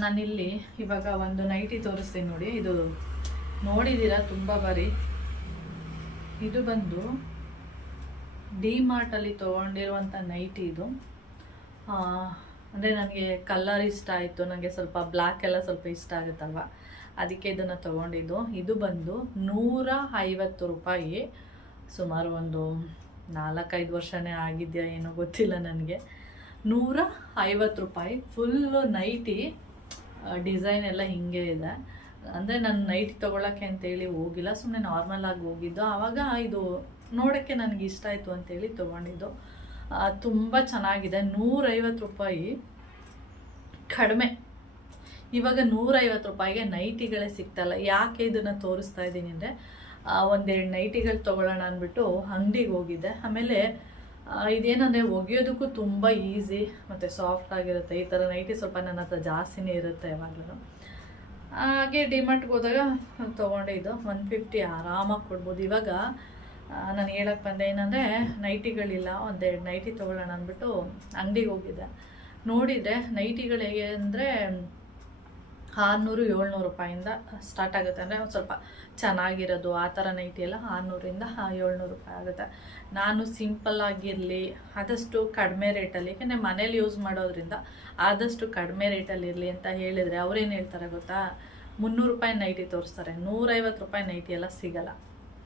ನಾನಿಲ್ಲಿ ಇವಾಗ ಒಂದು ನೈಟಿ ತೋರಿಸ್ತೀನಿ ನೋಡಿ. ಇದು ನೋಡಿದ್ದೀರಾ ತುಂಬ ಬಾರಿ. ಇದು ಬಂದು ಡಿ ಮಾರ್ಟಲ್ಲಿ ತೊಗೊಂಡಿರುವಂಥ ನೈಟಿ ಇದು. ಅಂದರೆ ನನಗೆ ಕಲರ್ ಇಷ್ಟ ಆಯಿತು, ನನಗೆ ಸ್ವಲ್ಪ ಬ್ಲ್ಯಾಕ್ ಎಲ್ಲ ಸ್ವಲ್ಪ ಇಷ್ಟ ಆಗುತ್ತಲ್ವ, ಅದಕ್ಕೆ ಇದನ್ನು ತೊಗೊಂಡಿದ್ದು. ಇದು ಬಂದು 150 ರೂಪಾಯಿ. ಸುಮಾರು ಒಂದು 4-5 ವರ್ಷನೇ ಆಗಿದೆಯಾ ಏನೋ ಗೊತ್ತಿಲ್ಲ ನನಗೆ. 150 ರೂಪಾಯಿ ಫುಲ್ಲು ನೈಟಿ. ಡಿಸೈನ್ ಎಲ್ಲ ಹಿಂಗೆ ಇದೆ. ಅಂದರೆ ನಾನು ನೈಟಿ ತೊಗೊಳಕ್ಕೆ ಅಂತೇಳಿ ಹೋಗಿಲ್ಲ, ಸುಮ್ಮನೆ ನಾರ್ಮಲ್ ಆಗಿ ಹೋಗಿದ್ದು. ಆವಾಗ ಇದು ನೋಡೋಕ್ಕೆ ನನಗೆ ಇಷ್ಟ ಆಯಿತು ಅಂತೇಳಿ ತೊಗೊಂಡಿದ್ದು. ತುಂಬ ಚೆನ್ನಾಗಿದೆ. 150 ರೂಪಾಯಿ ಕಡಿಮೆ. ಇವಾಗ 150 ರೂಪಾಯಿಗೆ ನೈಟಿಗಳೇ ಸಿಗ್ತಾಯಿಲ್ಲ. ಯಾಕೆ ಇದನ್ನು ತೋರಿಸ್ತಾ ಇದ್ದೀನಿ ಅಂದರೆ, ಒಂದೆರಡು ನೈಟಿಗಳು ತೊಗೊಳ್ಳೋಣ ಅಂದ್ಬಿಟ್ಟು ಅಂಗಡಿಗೆ ಹೋಗಿದ್ದೆ. ಆಮೇಲೆ ಇದೇನಂದರೆ ಒಗೆಯೋದಕ್ಕೂ ತುಂಬ ಈಸಿ ಮತ್ತು ಸಾಫ್ಟ್ ಆಗಿರುತ್ತೆ. ಈ ಥರ ನೈಟಿ ಸ್ವಲ್ಪ ನನ್ನ ಹತ್ರ ಜಾಸ್ತಿನೇ ಇರುತ್ತೆ ಯಾವಾಗಲೂ. ಹಾಗೆ ಡಿಮಾರ್ಟ್ಗೆ ಹೋದಾಗ ತೊಗೊಂಡಿದ್ದು 150 ಆರಾಮಾಗಿ ಕೊಡ್ಬೋದು. ಇವಾಗ ನಾನು ಹೇಳಕ್ಕೆ ಬಂದೆ ಏನಂದರೆ, ನೈಟಿಗಳಿಲ್ಲ, ಒಂದೆರಡು ನೈಟಿ ತೊಗೊಳ್ಳೋಣ ಅಂದ್ಬಿಟ್ಟು ಅಂಗಡಿಗೆ ಹೋಗಿದ್ದೆ. ನೋಡಿದರೆ ನೈಟಿಗಳು ಹೇಗೆ ಅಂದರೆ 600-700 ರೂಪಾಯಿಂದ ಸ್ಟಾರ್ಟ್ ಆಗುತ್ತೆ. ಅಂದರೆ ಒಂದು ಸ್ವಲ್ಪ ಚೆನ್ನಾಗಿರೋದು ಆ ಥರ ನೈಟಿ ಎಲ್ಲ 600-700 ರೂಪಾಯಿ ಆಗುತ್ತೆ. ನಾನು ಸಿಂಪಲ್ಲಾಗಿರಲಿ, ಆದಷ್ಟು ಕಡಿಮೆ ರೇಟಲ್ಲಿ, ಯಾಕೆಂದರೆ ಮನೇಲಿ ಯೂಸ್ ಮಾಡೋದ್ರಿಂದ ಆದಷ್ಟು ಕಡಿಮೆ ರೇಟಲ್ಲಿರಲಿ ಅಂತ ಹೇಳಿದರೆ ಅವ್ರೇನು ಹೇಳ್ತಾರೆ ಗೊತ್ತಾ, 300 ರೂಪಾಯಿ ನೈಟಿ ತೋರಿಸ್ತಾರೆ, 150 ರೂಪಾಯಿ ನೈಟಿ ಎಲ್ಲ ಸಿಗಲ್ಲ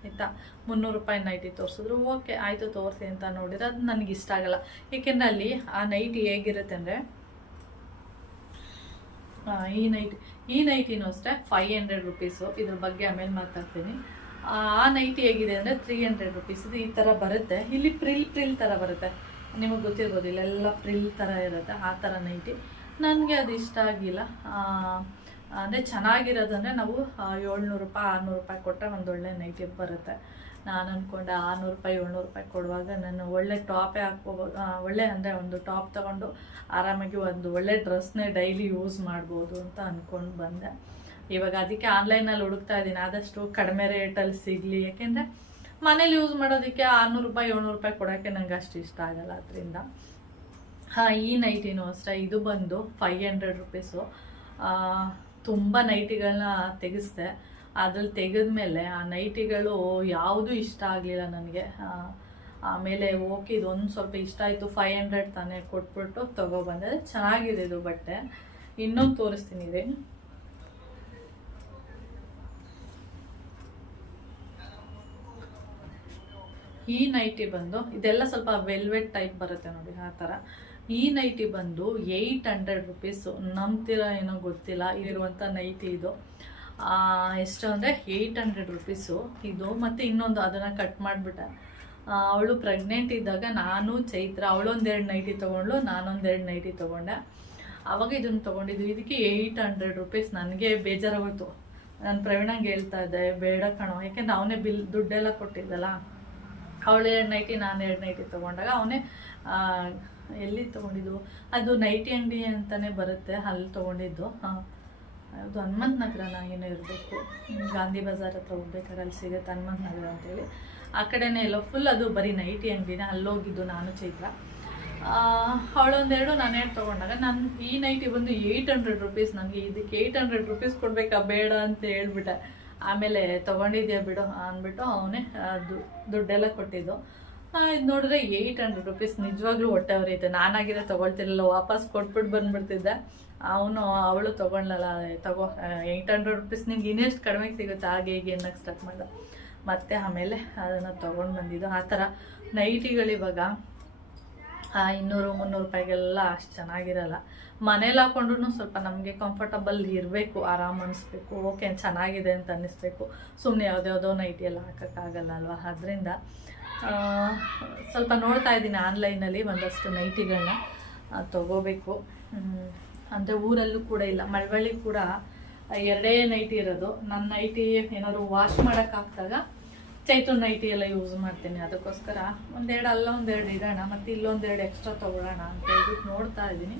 ಆಯಿತಾ. 300 ರೂಪಾಯಿ ನೈಟಿ ತೋರಿಸಿದ್ರು, ಓಕೆ ಆಯಿತು ತೋರಿಸಿ ಅಂತ ನೋಡಿದ್ರೆ ಅದು ನನಗೆ ಇಷ್ಟ ಆಗಲ್ಲ. ಏಕೆಂದರೆ ಅಲ್ಲಿ ಆ ನೈಟಿ ಹೇಗಿರುತ್ತೆ ಅಂದರೆ, ಈ ನೈಟಿನೂ ಅಷ್ಟೇ 500 ರೂಪೀಸು. ಇದ್ರ ಬಗ್ಗೆ ಆಮೇಲೆ ಮಾತಾಡ್ತೀನಿ. ಆ ನೈಟಿ ಹೇಗಿದೆ ಅಂದರೆ 300 ರೂಪೀಸ್. ಇದು ಈ ಥರ ಬರುತ್ತೆ. ಇಲ್ಲಿ ಪ್ರಿಲ್ ಥರ ಬರುತ್ತೆ, ನಿಮಗೆ ಗೊತ್ತಿರ್ಬೋದು, ಇಲ್ಲೆಲ್ಲ ಪ್ರಿಲ್ ಥರ ಇರುತ್ತೆ. ಆ ಥರ ನೈಟಿ ನನಗೆ ಅದು ಇಷ್ಟ ಆಗಿಲ್ಲ. ಅಂದರೆ ಚೆನ್ನಾಗಿರೋದಂದರೆ ನಾವು 700 ರೂಪಾಯಿ 600 ರೂಪಾಯಿ ಕೊಟ್ಟರೆ ಒಂದು ಒಳ್ಳೆ ನೈಟಿ ಬರುತ್ತೆ. ನಾನು ಅಂದ್ಕೊಂಡೆ 600 ರೂಪಾಯಿ 700 ರೂಪಾಯಿ ಕೊಡುವಾಗ ನಾನು ಒಳ್ಳೆ ಟಾಪೇ ಹಾಕ್ಕೋಬೋದು, ಒಳ್ಳೆ ಅಂದರೆ ಒಂದು ಟಾಪ್ ತೊಗೊಂಡು ಆರಾಮಾಗಿ ಒಂದು ಒಳ್ಳೆ ಡ್ರೆಸ್ನೇ ಡೈಲಿ ಯೂಸ್ ಮಾಡ್ಬೋದು ಅಂತ ಅಂದ್ಕೊಂಡು ಬಂದೆ. ಇವಾಗ ಅದಕ್ಕೆ ಆನ್ಲೈನಲ್ಲಿ ಹುಡುಕ್ತಾ ಇದ್ದೀನಿ, ಆದಷ್ಟು ಕಡಿಮೆ ರೇಟಲ್ಲಿ ಸಿಗಲಿ. ಯಾಕೆಂದರೆ ಮನೇಲಿ ಯೂಸ್ ಮಾಡೋದಕ್ಕೆ 600 ರೂಪಾಯಿ 700 ರೂಪಾಯಿ ಕೊಡೋಕ್ಕೆ ನನಗೆ ಅಷ್ಟು ಇಷ್ಟ ಆಗಲ್ಲ. ಅದರಿಂದ ಈ ನೈಟಿನೂ ಅಷ್ಟೇ. ಇದು ಬಂದು 500 ರೂಪೀಸು. ತುಂಬ ನೈಟಿಗಳನ್ನ ತೆಗೆಸ್ದೆ. ಅದ್ರಲ್ಲಿ ತೆಗೆದ್ಮೇಲೆ ಆ ನೈಟಿಗಳು ಯಾವುದೂ ಇಷ್ಟ ಆಗಲಿಲ್ಲ ನನಗೆ. ಆಮೇಲೆ ಓಕೆ ಇದೊಂದು ಸ್ವಲ್ಪ ಇಷ್ಟ ಆಯಿತು, 500 ತಾನೇ ಕೊಟ್ಬಿಟ್ಟು ತೊಗೊಬಂದೆ. ಚೆನ್ನಾಗಿದೆ ಇದು ಬಟ್ಟೆ. ಇನ್ನೊಂದು ತೋರಿಸ್ತೀನಿ ರೀ. ಈ ನೈಟಿ ಬಂದು ಇದೆಲ್ಲ ಸ್ವಲ್ಪ ವೆಲ್ವೆಟ್ ಟೈಪ್ ಬರುತ್ತೆ ನೋಡಿ, ಆ ಥರ. ಈ ನೈಟಿ ಬಂದು 800 ರೂಪೀಸು. ನಂಬ್ತೀರಾ ಏನೋ ಗೊತ್ತಿಲ್ಲ, ಇರುವಂಥ ನೈಟಿ ಇದು. ಎಷ್ಟು ಅಂದರೆ 800 ರೂಪೀಸು ಇದು. ಮತ್ತು ಇನ್ನೊಂದು ಅದನ್ನು ಕಟ್ ಮಾಡಿಬಿಟ್ಟೆ. ಅವಳು ಪ್ರೆಗ್ನೆಂಟ್ ಇದ್ದಾಗ ನಾನು ಚೈತ್ರ, ಅವಳೊಂದೆರಡು ನೈಟಿ ತೊಗೊಂಡ್ಳು, ನಾನೊಂದೆರಡು ನೈಟಿ ತೊಗೊಂಡೆ. ಆವಾಗ ಇದನ್ನು ತೊಗೊಂಡಿದ್ದು. ಇದಕ್ಕೆ 800 ರೂಪೀಸ್. ನನಗೆ ಬೇಜಾರಾಗೋಯ್ತು. ನಾನು ಪ್ರವೀಣಂಗೆ ಹೇಳ್ತಾ ಇದ್ದೆ, ಬೇಡ ಕಣೋ, ಯಾಕೆಂದ್ರೆ ಅವನೇ ದುಡ್ಡೆಲ್ಲ ಕೊಟ್ಟಿದ್ದಲ್ಲ. ಅವಳು 2 ನೈಟಿ ನಾನು 2 ನೈಟಿ ತೊಗೊಂಡಾಗ ಅವನೇ ಎಲ್ಲಿ ತೊಗೊಂಡಿದ್ದು, ಅದು ನೈಟಿ ಅಂಗಡಿ ಅಂತಲೇ ಬರುತ್ತೆ, ಅಲ್ಲಿ ತೊಗೊಂಡಿದ್ದು. ಅದು ಹನುಮಂತ ನಗರನ ಏನೋ ಇರಬೇಕು, ಗಾಂಧಿ ಬಜಾರ್ ಹತ್ರ ಹೋಗ್ಬೇಕಾದ್ರೆ ಅಲ್ಲಿ ಸಿಗುತ್ತೆ ಹನುಮಂತ ನಗರ ಅಂತೇಳಿ. ಆ ಕಡೆನೇ ಎಲ್ಲೋ ಫುಲ್ ಅದು ಬರೀ ನೈಟಿ ಅಂಗಡಿನ. ಅಲ್ಲೋಗಿದ್ದು ನಾನು ಚೈತ್ರ. ಅವಳೊಂದೆರಡು ನಾನು 2 ತೊಗೊಂಡಾಗ ಈ ನೈಟಿ ಬಂದು 800 ರೂಪೀಸ್. ನನಗೆ ಇದಕ್ಕೆ 800 ರೂಪೀಸ್ ಕೊಡಬೇಕಾ ಬೇಡ ಅಂತ ಹೇಳ್ಬಿಟ್ಟೆ. ಆಮೇಲೆ ತೊಗೊಂಡಿದ್ಯಾ ಬಿಡು ಅಂದ್ಬಿಟ್ಟು ಅವನೇ ದುಡ್ಡೆಲ್ಲ ಕೊಟ್ಟಿದ್ದು. ಇದು ನೋಡಿದ್ರೆ 800 ರೂಪೀಸ್. ನಿಜವಾಗ್ಲೂ ಹೊಟ್ಟೆ ಉರಿಯುತ್ತೆ. ನಾನಾಗಿರೋ ತೊಗೊಳ್ತಿರಲಿಲ್ಲ, ವಾಪಸ್ ಕೊಟ್ಬಿಟ್ಟು ಬಂದುಬಿಡ್ತಿದ್ದೆ. ಅವಳು ತೊಗೊಳ್ಳಲ್ಲ, 800 ರೂಪೀಸ್ ನಿಮ್ಗೆ ಇನ್ನೆಷ್ಟು ಕಡಿಮೆಗೆ ಸಿಗುತ್ತೆ ಹಾಗೆ ಹೀಗೆ ಅನ್ನೋಕ್ಕೆ ಸ್ಟಾರ್ಟ್ ಮಾಡಿದೆ. ಮತ್ತು ಆಮೇಲೆ ಅದನ್ನು ತೊಗೊಂಡು ಬಂದಿದ್ದು. ಆ ಥರ ನೈಟಿಗಳಿವಾಗ 200-300 ರೂಪಾಯಿಗೆಲ್ಲ ಅಷ್ಟು ಚೆನ್ನಾಗಿರಲ್ಲ. ಮನೇಲಿ ಹಾಕೊಂಡ್ರೂ ಸ್ವಲ್ಪ ನಮಗೆ ಕಂಫರ್ಟಬಲ್ ಇರಬೇಕು, ಆರಾಮ್ ಅನಿಸ್ಬೇಕು, ಓಕೆ ಚೆನ್ನಾಗಿದೆ ಅಂತ ಅನ್ನಿಸ್ಬೇಕು. ಸುಮ್ಮನೆ ಯಾವುದ್ಯಾವುದೋ ನೈಟಿ ಎಲ್ಲ ಹಾಕೋಕ್ಕಾಗಲ್ಲ ಅಲ್ವಾ. ಅದರಿಂದ ಸ್ವಲ್ಪ ನೋಡ್ತಾ ಇದ್ದೀನಿ ಆನ್ಲೈನಲ್ಲಿ ಒಂದಷ್ಟು ನೈಟಿಗಳನ್ನ ತೊಗೋಬೇಕು. ಅಂದರೆ ಊರಲ್ಲೂ ಕೂಡ ಇಲ್ಲ, ಮಳವಳ್ಳಿ ಕೂಡ 2 ನೈಟಿ ಇರೋದು. ನನ್ನ ನೈಟಿ ಏನಾದ್ರು ವಾಶ್ ಮಾಡೋಕ್ಕಾಗ್ದಾಗ ಚೈತ್ರ ನೈಟಿ ಎಲ್ಲ ಯೂಸ್ ಮಾಡ್ತೀನಿ. ಅದಕ್ಕೋಸ್ಕರ ಒಂದೆರಡು ಅಲ್ಲೊಂದೆರಡು ಇಡೋಣ, ಮತ್ತು ಇಲ್ಲೊಂದೆರಡು ಎಕ್ಸ್ಟ್ರಾ ತೊಗೊಳ್ಳೋಣ ಅಂತ ಹೇಳ್ಬಿಟ್ಟು ನೋಡ್ತಾ ಇದ್ದೀನಿ.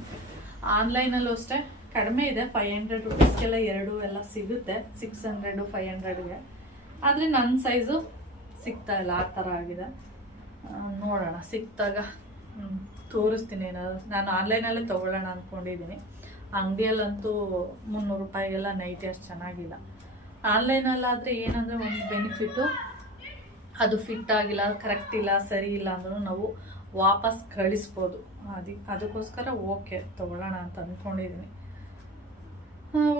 ಆನ್ಲೈನಲ್ಲೂ ಅಷ್ಟೇ ಕಡಿಮೆ ಇದೆ, 500 ರೂಪೀಸ್ಗೆಲ್ಲ 2 ಎಲ್ಲ ಸಿಗುತ್ತೆ, 600-500ಗೆ. ಆದರೆ ನನ್ನ ಸೈಜು ಸಿಗ್ತಾ ಇಲ್ಲ, ಆ ಥರ ಆಗಿದೆ. ನೋಡೋಣ ಸಿಕ್ತಾಗ ತೋರಿಸ್ತೀನಿ. ನಾನು ಆನ್ಲೈನಲ್ಲೇ ತೊಗೊಳ್ಳೋಣ ಅಂದ್ಕೊಂಡಿದ್ದೀನಿ. ಅಂಗಡಿಯಲ್ಲಂತೂ 300 ರೂಪಾಯಿಗೆಲ್ಲ ನೈಟಿ ಅಷ್ಟು ಚೆನ್ನಾಗಿಲ್ಲ. ಆನ್ಲೈನಲ್ಲಾದರೆ ಏನಂದರೆ ಒಂದು ಬೆನಿಫಿಟ್ಟು, ಅದು ಫಿಟ್ ಆಗಿಲ್ಲ, ಕರೆಕ್ಟ್ ಇಲ್ಲ, ಸರಿ ಇಲ್ಲ ಅಂದ್ರೂ ನಾವು ವಾಪಸ್ ಕಳಿಸ್ಬೋದು. ಅದಕ್ಕೋಸ್ಕರ ಓಕೆ ತೊಗೊಳ್ಳೋಣ ಅಂತ ಅಂದ್ಕೊಂಡಿದ್ದೀನಿ.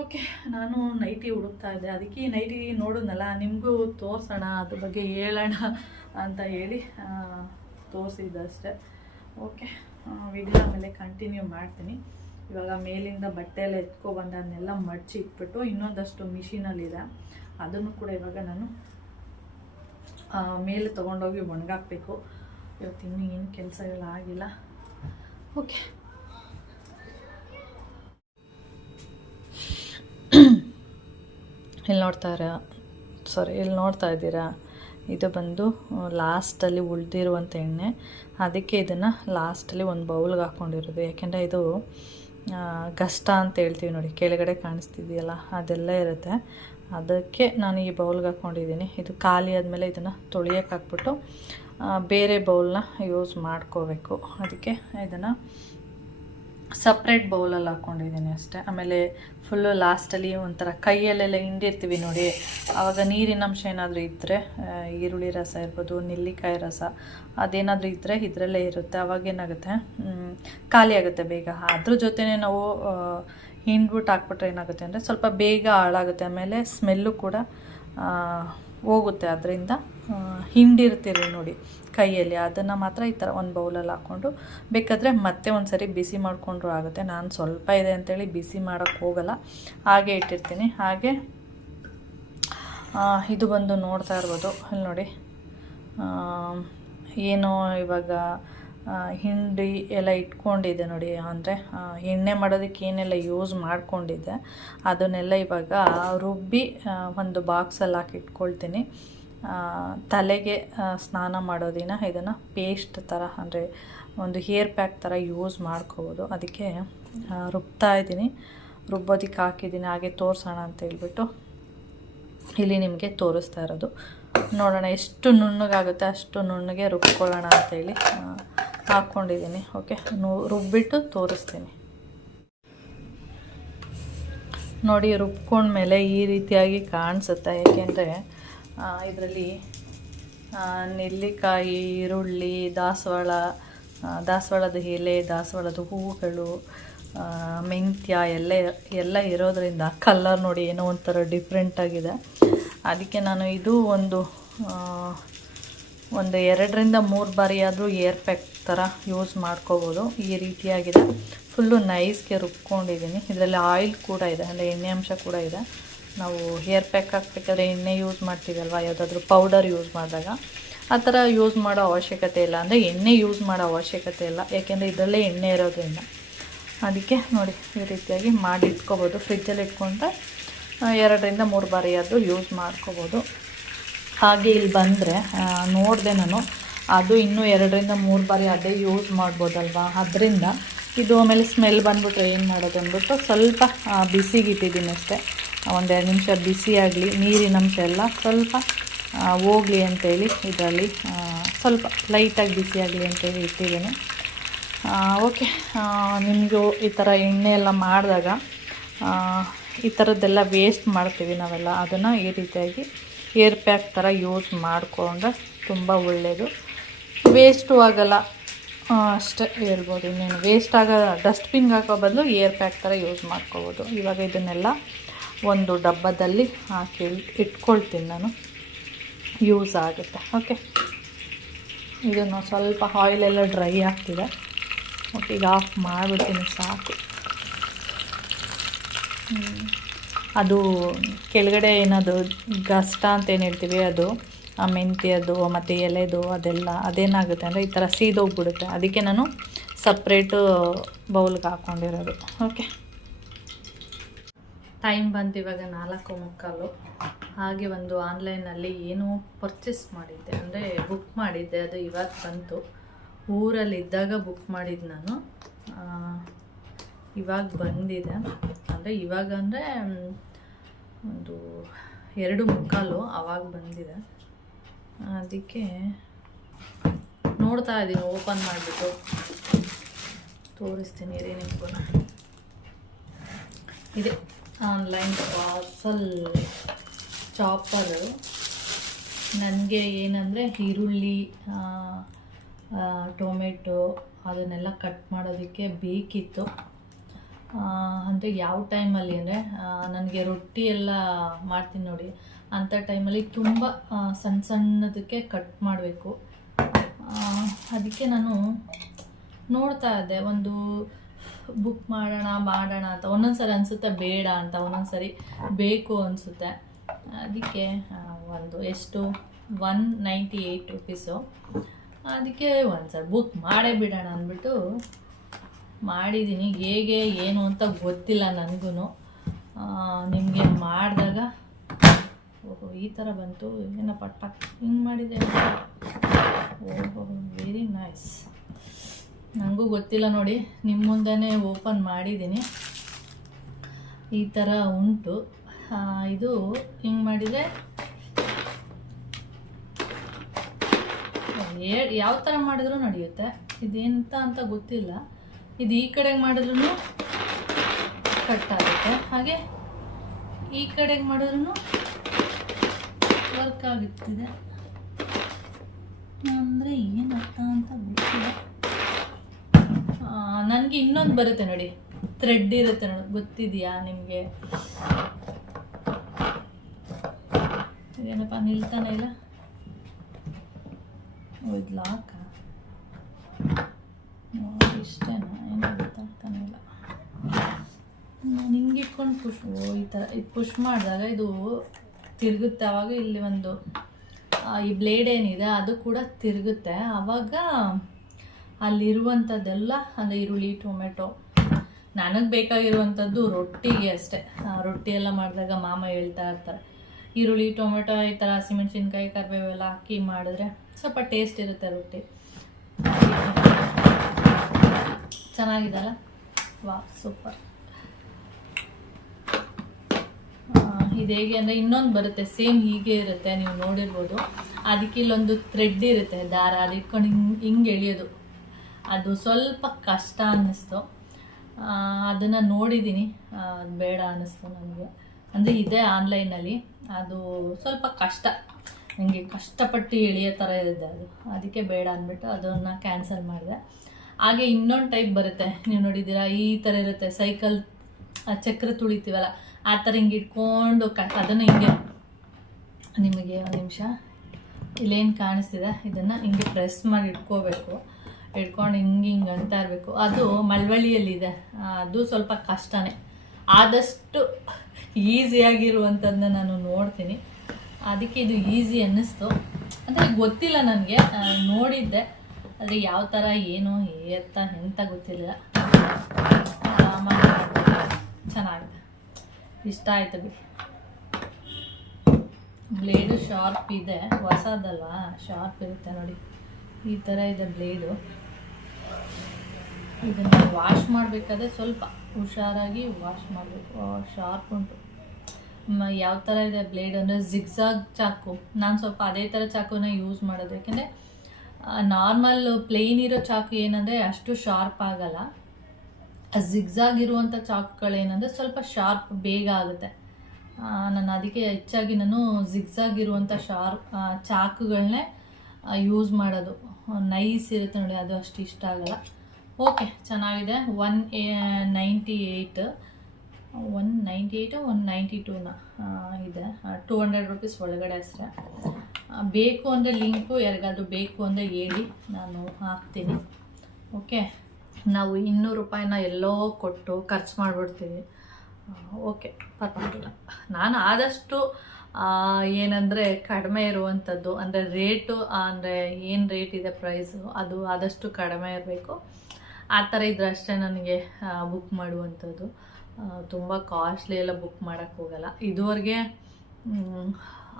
ಓಕೆ, ನಾನು ನೈಟಿ ಹುಡುಕ್ತಾ ಇದ್ದೆ, ಅದಕ್ಕೆ ಈ ನೈಟಿ ನೋಡಿದ್ನಲ್ಲ, ನಿಮಗೂ ತೋರಿಸೋಣ, ಅದ್ರ ಬಗ್ಗೆ ಹೇಳೋಣ ಅಂತ ಹೇಳಿ ತೋರಿಸಿದ್ದಷ್ಟೇ. ಓಕೆ, ವಿಡಿಯೋ ಆಮೇಲೆ ಕಂಟಿನ್ಯೂ ಮಾಡ್ತೀನಿ. ಇವಾಗ ಮೇಲಿಂದ ಬಟ್ಟೆ ಎಲ್ಲ ಎತ್ಕೊಬಂದು ಅದನ್ನೆಲ್ಲ ಮಡಚಿ ಇಟ್ಬಿಟ್ಟು ಇನ್ನೊಂದಷ್ಟು ಮಿಷಿನಲ್ಲಿದೆ, ಅದನ್ನು ಕೂಡ ಇವಾಗ ನಾನು ಮೇಲೆ ತೊಗೊಂಡೋಗಿ ಒಣಗಾಕಬೇಕು. ಇವತ್ತು ಇನ್ನೂ ಏನು ಕೆಲಸಗಳು ಆಗಿಲ್ಲ. ಓಕೆ, ಇಲ್ಲಿ ನೋಡ್ತಾ ಇದ್ದೀರಾ, ಇದು ಬಂದು ಲಾಸ್ಟಲ್ಲಿ ಉಳಿದಿರುವಂಥ ಎಣ್ಣೆ. ಅದಕ್ಕೆ ಇದನ್ನು ಲಾಸ್ಟಲ್ಲಿ ಒಂದು ಬೌಲ್ಗೆ ಹಾಕ್ಕೊಂಡಿರೋದು. ಯಾಕೆಂದರೆ ಇದು ಗಷ್ಟ ಅಂತ ಹೇಳ್ತೀವಿ ನೋಡಿ, ಕೆಳಗಡೆ ಕಾಣಿಸ್ತಿದೆಯಲ್ಲ, ಅದೆಲ್ಲ ಇರುತ್ತೆ. ಅದಕ್ಕೆ ನಾನು ಈ ಬೌಲ್ಗೆ ಹಾಕ್ಕೊಂಡಿದ್ದೀನಿ. ಇದು ಖಾಲಿ ಆದಮೇಲೆ ಇದನ್ನು ತೊಳಿಯೋಕೆ ಹಾಕ್ಬಿಟ್ಟು ಬೇರೆ ಬೌಲ್ನ ಯೂಸ್ ಮಾಡ್ಕೋಬೇಕು. ಅದಕ್ಕೆ ಇದನ್ನು ಸಪ್ರೇಟ್ ಬೌಲಲ್ಲಿ ಹಾಕ್ಕೊಂಡಿದ್ದೀನಿ ಅಷ್ಟೇ. ಆಮೇಲೆ ಫುಲ್ಲು ಲಾಸ್ಟಲ್ಲಿ ಒಂಥರ ಕೈಯಲ್ಲೆಲ್ಲ ಹಿಂಡಿರ್ತೀವಿ ನೋಡಿ, ಆವಾಗ ನೀರಿನ ಅಂಶ ಏನಾದರೂ ಇದ್ದರೆ, ಈರುಳ್ಳಿ ರಸ ಇರ್ಬೋದು, ನೆಲ್ಲಿಕಾಯಿ ರಸ ಅದೇನಾದರೂ ಇದ್ದರೆ ಇದರಲ್ಲೇ ಇರುತ್ತೆ. ಅವಾಗೇನಾಗುತ್ತೆ, ಖಾಲಿ ಆಗುತ್ತೆ ಬೇಗ. ಅದ್ರ ಜೊತೆನೇ ನಾವು ಹಿಂಡ್ಬಿಟ್ಟು ಹಾಕ್ಬಿಟ್ರೆ ಏನಾಗುತ್ತೆ ಅಂದರೆ ಸ್ವಲ್ಪ ಬೇಗ ಹಾಳಾಗುತ್ತೆ. ಆಮೇಲೆ ಸ್ಮೆಲ್ಲು ಕೂಡ ಹೋಗುತ್ತೆ. ಅದರಿಂದ ಹಿಂಡಿರ್ತೀರಿ ನೋಡಿ ಕೈಯಲ್ಲಿ, ಅದನ್ನು ಮಾತ್ರ ಈ ಥರ ಒಂದು ಬೌಲಲ್ಲಿ ಹಾಕ್ಕೊಂಡು ಬೇಕಾದರೆ ಮತ್ತೆ ಒಂದು ಸರಿ ಬಿಸಿ ಮಾಡಿಕೊಂಡ್ರೂ ಆಗುತ್ತೆ. ನಾನು ಸ್ವಲ್ಪ ಇದೆ ಅಂತೇಳಿ ಬಿಸಿ ಮಾಡೋಕ್ಕೆ ಹೋಗಲ್ಲ, ಹಾಗೆ ಇಟ್ಟಿರ್ತೀನಿ. ಹಾಗೆ ಇದು ಬಂದು ನೋಡ್ತಾ ಇರ್ಬೋದು, ಇಲ್ಲಿ ನೋಡಿ, ಏನೋ ಇವಾಗ ಹಿಂಡಿ ಎಲ್ಲ ಇಟ್ಕೊಂಡಿದ್ದೆ ನೋಡಿ, ಅಂದರೆ ಎಣ್ಣೆ ಮಾಡೋದಕ್ಕೆ ಏನೆಲ್ಲ ಯೂಸ್ ಮಾಡ್ಕೊಂಡಿದ್ದೆ ಅದನ್ನೆಲ್ಲ ಇವಾಗ ರುಬ್ಬಿ ಒಂದು ಬಾಕ್ಸಲ್ಲಿ ಹಾಕಿ ಇಟ್ಕೊಳ್ತೀನಿ. ತಲೆಗೆ ಸ್ನಾನ ಮಾಡೋದಿನ ಇದನ್ನು ಪೇಸ್ಟ್ ಥರ, ಅಂದರೆ ಒಂದು ಹೇರ್ ಪ್ಯಾಕ್ ಥರ ಯೂಸ್ ಮಾಡ್ಕೋಬೋದು. ಅದಕ್ಕೆ ರುಬ್ತಾ ಇದ್ದೀನಿ, ರುಬ್ಬೋದಕ್ಕೆ ಹಾಕಿದ್ದೀನಿ. ಹಾಗೆ ತೋರಿಸೋಣ ಅಂತ ಹೇಳ್ಬಿಟ್ಟು ಇಲ್ಲಿ ನಿಮಗೆ ತೋರಿಸ್ತಾ ಇರೋದು. ನೋಡೋಣ ಎಷ್ಟು ನುಣ್ಣಗಾಗುತ್ತೆ ಅಷ್ಟು ನುಣ್ಣಗೆ ರುಬ್ಕೊಳ್ಳೋಣ ಅಂತೇಳಿ ಹಾಕ್ಕೊಂಡಿದ್ದೀನಿ. ಓಕೆ, ರುಬ್ಬಿಟ್ಟು ತೋರಿಸ್ತೀನಿ ನೋಡಿ. ರುಬ್ಕೊಂಡ್ಮೇಲೆ ಈ ರೀತಿಯಾಗಿ ಕಾಣಿಸುತ್ತೆ. ಏಕೆಂದರೆ ಇದರಲ್ಲಿ ನೆಲ್ಲಿಕಾಯಿ, ಈರುಳ್ಳಿ, ದಾಸವಾಳದ ಎಲೆ, ದಾಸವಾಳದ ಹೂವುಗಳು, ಮೆಂತ್ಯ ಎಲ್ಲ ಇರೋದ್ರಿಂದ ಕಲರ್ ನೋಡಿ ಏನೋ ಒಂಥರ ಡಿಫ್ರೆಂಟಾಗಿದೆ. ಅದಕ್ಕೆ ನಾನು ಇದು ಒಂದು 2ರಿಂದ 3 ಬಾರಿ ಆದರೂ ಏರ್ ಪ್ಯಾಕ್ ಥರ ಯೂಸ್ ಮಾಡ್ಕೋಬೋದು. ಈ ರೀತಿಯಾಗಿದೆ, ಫುಲ್ಲು ನೈಸ್ಗೆ ರುಬ್ಕೊಂಡಿದ್ದೀನಿ. ಇದರಲ್ಲಿ ಆಯಿಲ್ ಕೂಡ ಇದೆ, ಅಂದರೆ ಎಣ್ಣೆ ಅಂಶ ಕೂಡ ಇದೆ. ನಾವು ಹೇರ್ ಪ್ಯಾಕ್ ಹಾಕ್ಬೇಕಾದ್ರೆ ಎಣ್ಣೆ ಯೂಸ್ ಮಾಡ್ತೀವಲ್ವ, ಯಾವುದಾದ್ರೂ ಪೌಡರ್ ಯೂಸ್ ಮಾಡಿದಾಗ ಆ ಥರ ಯೂಸ್ ಮಾಡೋ ಅವಶ್ಯಕತೆ ಇಲ್ಲ, ಅಂದರೆ ಎಣ್ಣೆ ಯೂಸ್ ಮಾಡೋ ಅವಶ್ಯಕತೆ ಇಲ್ಲ, ಯಾಕೆಂದರೆ ಇದರಲ್ಲೇ ಎಣ್ಣೆ ಇರೋದ್ರಿಂದ. ಅದಕ್ಕೆ ನೋಡಿ ಈ ರೀತಿಯಾಗಿ ಮಾಡಿ ಇಟ್ಕೋಬೋದು. ಫ್ರಿಜ್ಜಲ್ಲಿ ಇಟ್ಕೊಂಡ್ರೆ 2ರಿಂದ 3 ಬಾರಿ ಆದರೂ ಯೂಸ್ ಮಾಡ್ಕೋಬೋದು. ಹಾಗೆ ಇಲ್ಲಿ ಬಂದರೆ ನೋಡಿದೆ ನಾನು, ಅದು ಇನ್ನೂ 2ರಿಂದ 3 ಬಾರಿ ಅದೇ ಯೂಸ್ ಮಾಡ್ಬೋದಲ್ವ, ಅದರಿಂದ ಇದು ಆಮೇಲೆ ಸ್ಮೆಲ್ ಬಂದುಬಿಟ್ರೆ ಏನು ಮಾಡೋದು ಅಂದ್ಬಿಟ್ಟು ಸ್ವಲ್ಪ ಬಿಸಿಗೆ ಇಟ್ಟಿದ್ದೀನಿ ಅಷ್ಟೇ. 1-2 ನಿಮಿಷ ಬಿಸಿ ಆಗಲಿ, ನೀರಿನ ಅಂಶ ಎಲ್ಲ ಸ್ವಲ್ಪ ಹೋಗಲಿ ಅಂತೇಳಿ ಇದರಲ್ಲಿ ಸ್ವಲ್ಪ ಲೈಟಾಗಿ ಬಿಸಿ ಆಗಲಿ ಅಂತೇಳಿ ಇಟ್ಟಿದ್ದೀನಿ. ಓಕೆ, ನಿಮಗೂ ಈ ಥರ ಎಣ್ಣೆ ಎಲ್ಲ ಮಾಡಿದಾಗ ಈ ಥರದ್ದೆಲ್ಲ ವೇಸ್ಟ್ ಮಾಡ್ತೀವಿ ನಾವೆಲ್ಲ, ಅದನ್ನು ಈ ರೀತಿಯಾಗಿ ಏರ್ ಪ್ಯಾಕ್ ಥರ ಯೂಸ್ ಮಾಡಿಕೊಂಡ್ರೆ ತುಂಬ ಒಳ್ಳೆಯದು. ವೇಸ್ಟು ಆಗಲ್ಲ ಅಷ್ಟೇ ಹೇಳ್ಬೋದು. ಇನ್ನೇನು ವೇಸ್ಟ್ ಡಸ್ಟ್ಬಿನ್ಗೆ ಹಾಕೋ ಬದಲು ಏರ್ ಪ್ಯಾಕ್ ಥರ ಯೂಸ್ ಮಾಡ್ಕೋಬೋದು. ಇವಾಗ ಇದನ್ನೆಲ್ಲ ಒಂದು ಡಬ್ಬದಲ್ಲಿ ಹಾಕಿ ಇಟ್ಕೊಳ್ತೀನಿ ನಾನು, ಯೂಸ್ ಆಗುತ್ತೆ. ಓಕೆ, ಇದನ್ನು ಸ್ವಲ್ಪ ಆಯಿಲೆಲ್ಲ ಡ್ರೈ ಆಗ್ತಿದೆ. ಓಕೆ, ಈಗ ಆಫ್ ಮಾಡಿಬಿಡ್ತೀನಿ, ಸಾಕು. ಅದು ಕೆಳಗಡೆ ಏನದು ಗಷ್ಟ ಅಂತ ಏನು ಹೇಳ್ತೀವಿ, ಅದು ಆ ಮೆಂತ್ಯದು ಮತ್ತು ಎಲೆದು ಅದೇನಾಗುತ್ತೆ ಅಂದರೆ ಈ ಥರ ಸೀದೋಗ್ಬಿಡುತ್ತೆ. ಅದಕ್ಕೆ ನಾನು ಸಪ್ರೇಟು ಬೌಲ್ಗೆ ಹಾಕ್ಕೊಂಡಿರೋದು. ಓಕೆ, ಟೈಮ್ ಬಂತು ಇವಾಗ 4:45. ಹಾಗೆ ಒಂದು ಆನ್ಲೈನಲ್ಲಿ ಏನೋ ಪರ್ಚೇಸ್ ಮಾಡಿದ್ದೆ, ಅಂದರೆ ಬುಕ್ ಮಾಡಿದ್ದೆ, ಅದು ಇವಾಗ ಬಂತು. ಊರಲ್ಲಿದ್ದಾಗ ಬುಕ್ ಮಾಡಿದ್ದು ನಾನು, ಇವಾಗ ಬಂದಿದೆ. ಅಂದರೆ ಇವಾಗ ಅಂದರೆ ಒಂದು 2:45 ಆವಾಗ ಬಂದಿದೆ. ಅದಕ್ಕೆ ನೋಡ್ತಾ ಇದ್ದೀನಿ, ಓಪನ್ ಮಾಡಿಬಿಟ್ಟು ತೋರಿಸ್ತೀನಿ ರೀ ನಿಮಗೂ. ಇದೆ ಆನ್ಲೈನ್ ಪಾರ್ಸಲ್ ಚಾಪರು. ನನಗೆ ಏನಂದರೆ ಈರುಳ್ಳಿ, ಟೊಮೆಟೊ ಅದನ್ನೆಲ್ಲ ಕಟ್ ಮಾಡೋದಕ್ಕೆ ಬೇಕಿತ್ತು. ಅಂದರೆ ಯಾವ ಟೈಮಲ್ಲಿ ಅಂದರೆ ನನಗೆ ರೊಟ್ಟಿ ಎಲ್ಲ ಮಾಡ್ತೀನಿ ನೋಡಿ, ಅಂಥ ಟೈಮಲ್ಲಿ ತುಂಬ ಸಣ್ಣ ಸಣ್ಣದಕ್ಕೆ ಕಟ್ ಮಾಡಬೇಕು. ಅದಕ್ಕೆ ನಾನು ನೋಡ್ತಾ ಇದ್ದೆ, ಒಂದು ಬುಕ್ ಮಾಡೋಣ ಅಂತ. ಒಂದೊಂದ್ಸರಿ ಅನಿಸುತ್ತೆ ಬೇಡ ಅಂತ, ಒಂದೊಂದ್ಸರಿ ಬೇಕು ಅನಿಸುತ್ತೆ. ಅದಕ್ಕೆ ಒಂದು ಎಷ್ಟು 198 ರುಪೀಸು. ಅದಕ್ಕೆ ಒಂದ್ಸರಿ ಬುಕ್ ಮಾಡೇ ಬಿಡೋಣ ಅಂದ್ಬಿಟ್ಟು ಮಾಡಿದ್ದೀನಿ. ಹೇಗೆ ಏನು ಅಂತ ಗೊತ್ತಿಲ್ಲ ನನಗೂ. ನಿಮಗೆ ಮಾಡಿದಾಗ ಓಹೋ ಈ ಥರ ಬಂತು, ಏನಪ್ಪ ಟಕ್ ಹಿಂಗೆ ಮಾಡಿದೆ. ಓಹೋ ವೆರಿ ನೈಸ್. ನನಗೂ ಗೊತ್ತಿಲ್ಲ ನೋಡಿ, ನಿಮ್ಮ ಮುಂದೆನೇ ಓಪನ್ ಮಾಡಿದ್ದೀನಿ. ಈ ಥರ ಉಂಟು. ಇದು ಹಿಂಗೆ ಮಾಡಿದರೆ ಯಾವ ಥರ ಮಾಡಿದ್ರೂ ನಡೆಯುತ್ತೆ. ಇದೇಂತ ಅಂತ ಗೊತ್ತಿಲ್ಲ. ಇದು ಈ ಕಡೆಗೆ ಮಾಡಿದ್ರೂ ಕಟ್ ಆಗುತ್ತೆ, ಹಾಗೆ ಈ ಕಡೆಗೆ ಮಾಡಿದ್ರೂ ವರ್ಕ್ ಆಗುತ್ತಿದೆ. ಅಂದರೆ ಏನು ಅರ್ಥ ಅಂತ ಗೊತ್ತಿಲ್ಲ. ನನಗೆ ಇನ್ನೊಂದು ಬರುತ್ತೆ ನೋಡಿ, ಥ್ರೆಡ್ ಇರುತ್ತೆ ನೋಡಿ, ಗೊತ್ತಿದೆಯಾ ನಿಮಗೆ? ಏನಪ್ಪ ನಿಲ್ತಾನೆ ಇಲ್ಲ, ಇದು ಲಾಕ ಇಷ್ಟೇನಾ? ಏನು ಗೊತ್ತಾಗ್ತಾನೆ ಇಲ್ಲ. ನಾನು ಹಿಂಗೆ ಇಟ್ಕೊಂಡು ಈ ಥರ ಇದು ಪುಷ್ ಮಾಡಿದಾಗ ಇದು ತಿರುಗುತ್ತೆ. ಆವಾಗ ಇಲ್ಲಿ ಒಂದು ಈ ಬ್ಲೇಡ್ ಏನಿದೆ ಅದು ಕೂಡ ತಿರುಗುತ್ತೆ. ಆವಾಗ ಅಲ್ಲಿರುವಂಥದ್ದೆಲ್ಲ ಅಂದರೆ ಈರುಳ್ಳಿ, ಟೊಮೆಟೊ, ನನಗೆ ಬೇಕಾಗಿರುವಂಥದ್ದು ರೊಟ್ಟಿಗೆ ಅಷ್ಟೇ. ರೊಟ್ಟಿ ಎಲ್ಲ ಮಾಡಿದಾಗ ಮಾಮ ಹೇಳ್ತಾ ಇರ್ತಾರೆ, ಈರುಳ್ಳಿ, ಟೊಮೆಟೊ ಈ ಥರ ಹಸಿಮೆಣ್ಸಿನ್ಕಾಯಿ, ಕರಿಬೇವು ಎಲ್ಲ ಹಾಕಿ ಮಾಡಿದ್ರೆ ಸ್ವಲ್ಪ ಟೇಸ್ಟ್ ಇರುತ್ತೆ ರೊಟ್ಟಿ. ಚೆನ್ನಾಗಿದಲ್ಲ? ವಾ ಸೂಪರ್. ಇದು ಹೇಗೆ ಅಂದರೆ ಇನ್ನೊಂದು ಬರುತ್ತೆ, ಸೇಮ್ ಹೀಗೆ ಇರುತ್ತೆ, ನೀವು ನೋಡಿರ್ಬೋದು. ಅದಕ್ಕೆ ಇಲ್ಲೊಂದು ಥ್ರೆಡ್ ಇರುತ್ತೆ, ದಾರ, ಅದು ಇಟ್ಕೊಂಡು ಹಿಂಗೆ ಎಳೆಯೋದು. ಅದು ಸ್ವಲ್ಪ ಕಷ್ಟ ಅನ್ನಿಸ್ತು. ಅದನ್ನು ನೋಡಿದ್ದೀನಿ, ಬೇಡ ಅನ್ನಿಸ್ತು ನನಗೆ. ಅಂದರೆ ಇದೆ ಆನ್ಲೈನಲ್ಲಿ, ಅದು ಸ್ವಲ್ಪ ಕಷ್ಟ, ನನಗೆ ಕಷ್ಟಪಟ್ಟು ಎಳೆಯೋ ಥರ ಇದೆ ಅದು. ಅದಕ್ಕೆ ಬೇಡ ಅಂದ್ಬಿಟ್ಟು ಅದನ್ನು ಕ್ಯಾನ್ಸಲ್ ಮಾಡಿದೆ. ಹಾಗೆ ಇನ್ನೊಂದು ಟೈಪ್ ಬರುತ್ತೆ, ನೀವು ನೋಡಿದ್ದೀರಾ, ಈ ಥರ ಇರುತ್ತೆ, ಸೈಕಲ್ ಚಕ್ರ ತುಳಿತೀವಲ್ಲ ಆ ಥರ ಹಿಂಗೆ ಇಟ್ಕೊಂಡು ಅದನ್ನು ಹಿಂಗೆ, ನಿಮಗೆ ಒಂದು ನಿಮಿಷ ಇಲ್ಲೇನು ಕಾಣಿಸ್ತಿದೆ, ಇದನ್ನು ಹಿಂಗೆ ಪ್ರೆಸ್ ಮಾಡಿ ಇಟ್ಕೋಬೇಕು. ಇಟ್ಕೊಂಡು ಹಿಂಗೆ ಅಂತ ಇರಬೇಕು. ಅದು ಮಳವಳ್ಳಿಯಲ್ಲಿದೆ, ಅದು ಸ್ವಲ್ಪ ಕಷ್ಟನೇ. ಆದಷ್ಟು ಈಸಿಯಾಗಿರುವಂಥದ್ದನ್ನ ನಾನು ನೋಡ್ತೀನಿ. ಅದಕ್ಕೆ ಇದು ಈಸಿ ಅನ್ನಿಸ್ತು. ಅಂದರೆ ಗೊತ್ತಿಲ್ಲ ನನಗೆ, ನೋಡಿದ್ದೆ, ಆದರೆ ಯಾವ ಥರ ಏನು ಎಂತ ಗೊತ್ತಿಲ್ಲ. ಚೆನ್ನಾಗಿದೆ, ಇಷ್ಟ ಆಯ್ತು ಬಿ. ಬ್ಲೇಡು ಶಾರ್ಪ್ ಇದೆ, ಹೊಸದಲ್ವಾ, ಶಾರ್ಪ್ ಇರುತ್ತೆ ನೋಡಿ, ಈ ಥರ ಇದೆ ಬ್ಲೇಡು. ಇದನ್ನು ವಾಶ್ ಮಾಡಬೇಕಾದ್ರೆ ಸ್ವಲ್ಪ ಹುಷಾರಾಗಿ ವಾಶ್ ಮಾಡಬೇಕು. ಶಾರ್ಪ್ ಉಂಟು. ಯಾವ ಥರ ಇದೆ ಬ್ಲೇಡ್ ಅಂದರೆ ಜಿಗ್ಜಾಗ್ ಚಾಕು. ನಾನು ಸ್ವಲ್ಪ ಅದೇ ಥರ ಚಾಕುನ ಯೂಸ್ ಮಾಡೋದು, ಯಾಕೆಂದರೆ ನಾರ್ಮಲ್ ಪ್ಲೇನ್ ಇರೋ ಚಾಕು ಏನಂದರೆ ಅಷ್ಟು ಶಾರ್ಪ್ ಆಗಲ್ಲ. ಜಿಗ್ಜಾಗ್ ಇರುವಂಥ ಚಾಕುಗಳೇನಂದರೆ ಸ್ವಲ್ಪ ಶಾರ್ಪ್ ಬೇಗ ಆಗುತ್ತೆ. ನಾನು ಅದಕ್ಕೆ ಹೆಚ್ಚಾಗಿ ನಾನು ಜಿಗ್ಜಾಗ್ ಇರುವಂಥ ಚಾಕುಗಳನ್ನೇ ಯೂಸ್ ಮಾಡೋದು. ನೈಸ್ ಇರುತ್ತೆ ನೋಡಿ, ಅದು ಅಷ್ಟು ಇಷ್ಟ ಆಗಲ್ಲ. ಓಕೆ, ಚೆನ್ನಾಗಿದೆ. 198 192ನ ಇದೆ, 200 ರುಪೀಸ್ ಒಳಗಡೆ ಅಷ್ಟೇ. ಬೇಕು ಅಂದರೆ ಲಿಂಕು ಯಾರಿಗಾದ್ರೂ ಬೇಕು ಅಂದರೆ ಹೇಳಿ, ನಾನು ಹಾಕ್ತೀನಿ. ಓಕೆ, ನಾವು 200 ರೂಪಾಯಿನ ಎಲ್ಲೋ ಕೊಟ್ಟು ಖರ್ಚು ಮಾಡಿಬಿಡ್ತೀವಿ. ಓಕೆ, ಪರವಾಗಿಲ್ಲ. ನಾನು ಆದಷ್ಟು ಏನಂದರೆ ಕಡಿಮೆ ಇರುವಂಥದ್ದು, ಅಂದರೆ ರೇಟು, ಅಂದರೆ ಏನು ರೇಟ್ ಇದೆ ಪ್ರೈಸು, ಅದು ಆದಷ್ಟು ಕಡಿಮೆ ಇರಬೇಕು. ಆ ಥರ ಇದ್ರೆ ಅಷ್ಟೇ ನನಗೆ ಬುಕ್ ಮಾಡುವಂಥದ್ದು. ತುಂಬ ಕಾಸ್ಟ್ಲಿ ಎಲ್ಲ ಬುಕ್ ಮಾಡೋಕ್ಕೆ ಹೋಗಲ್ಲ. ಇದುವರೆಗೆ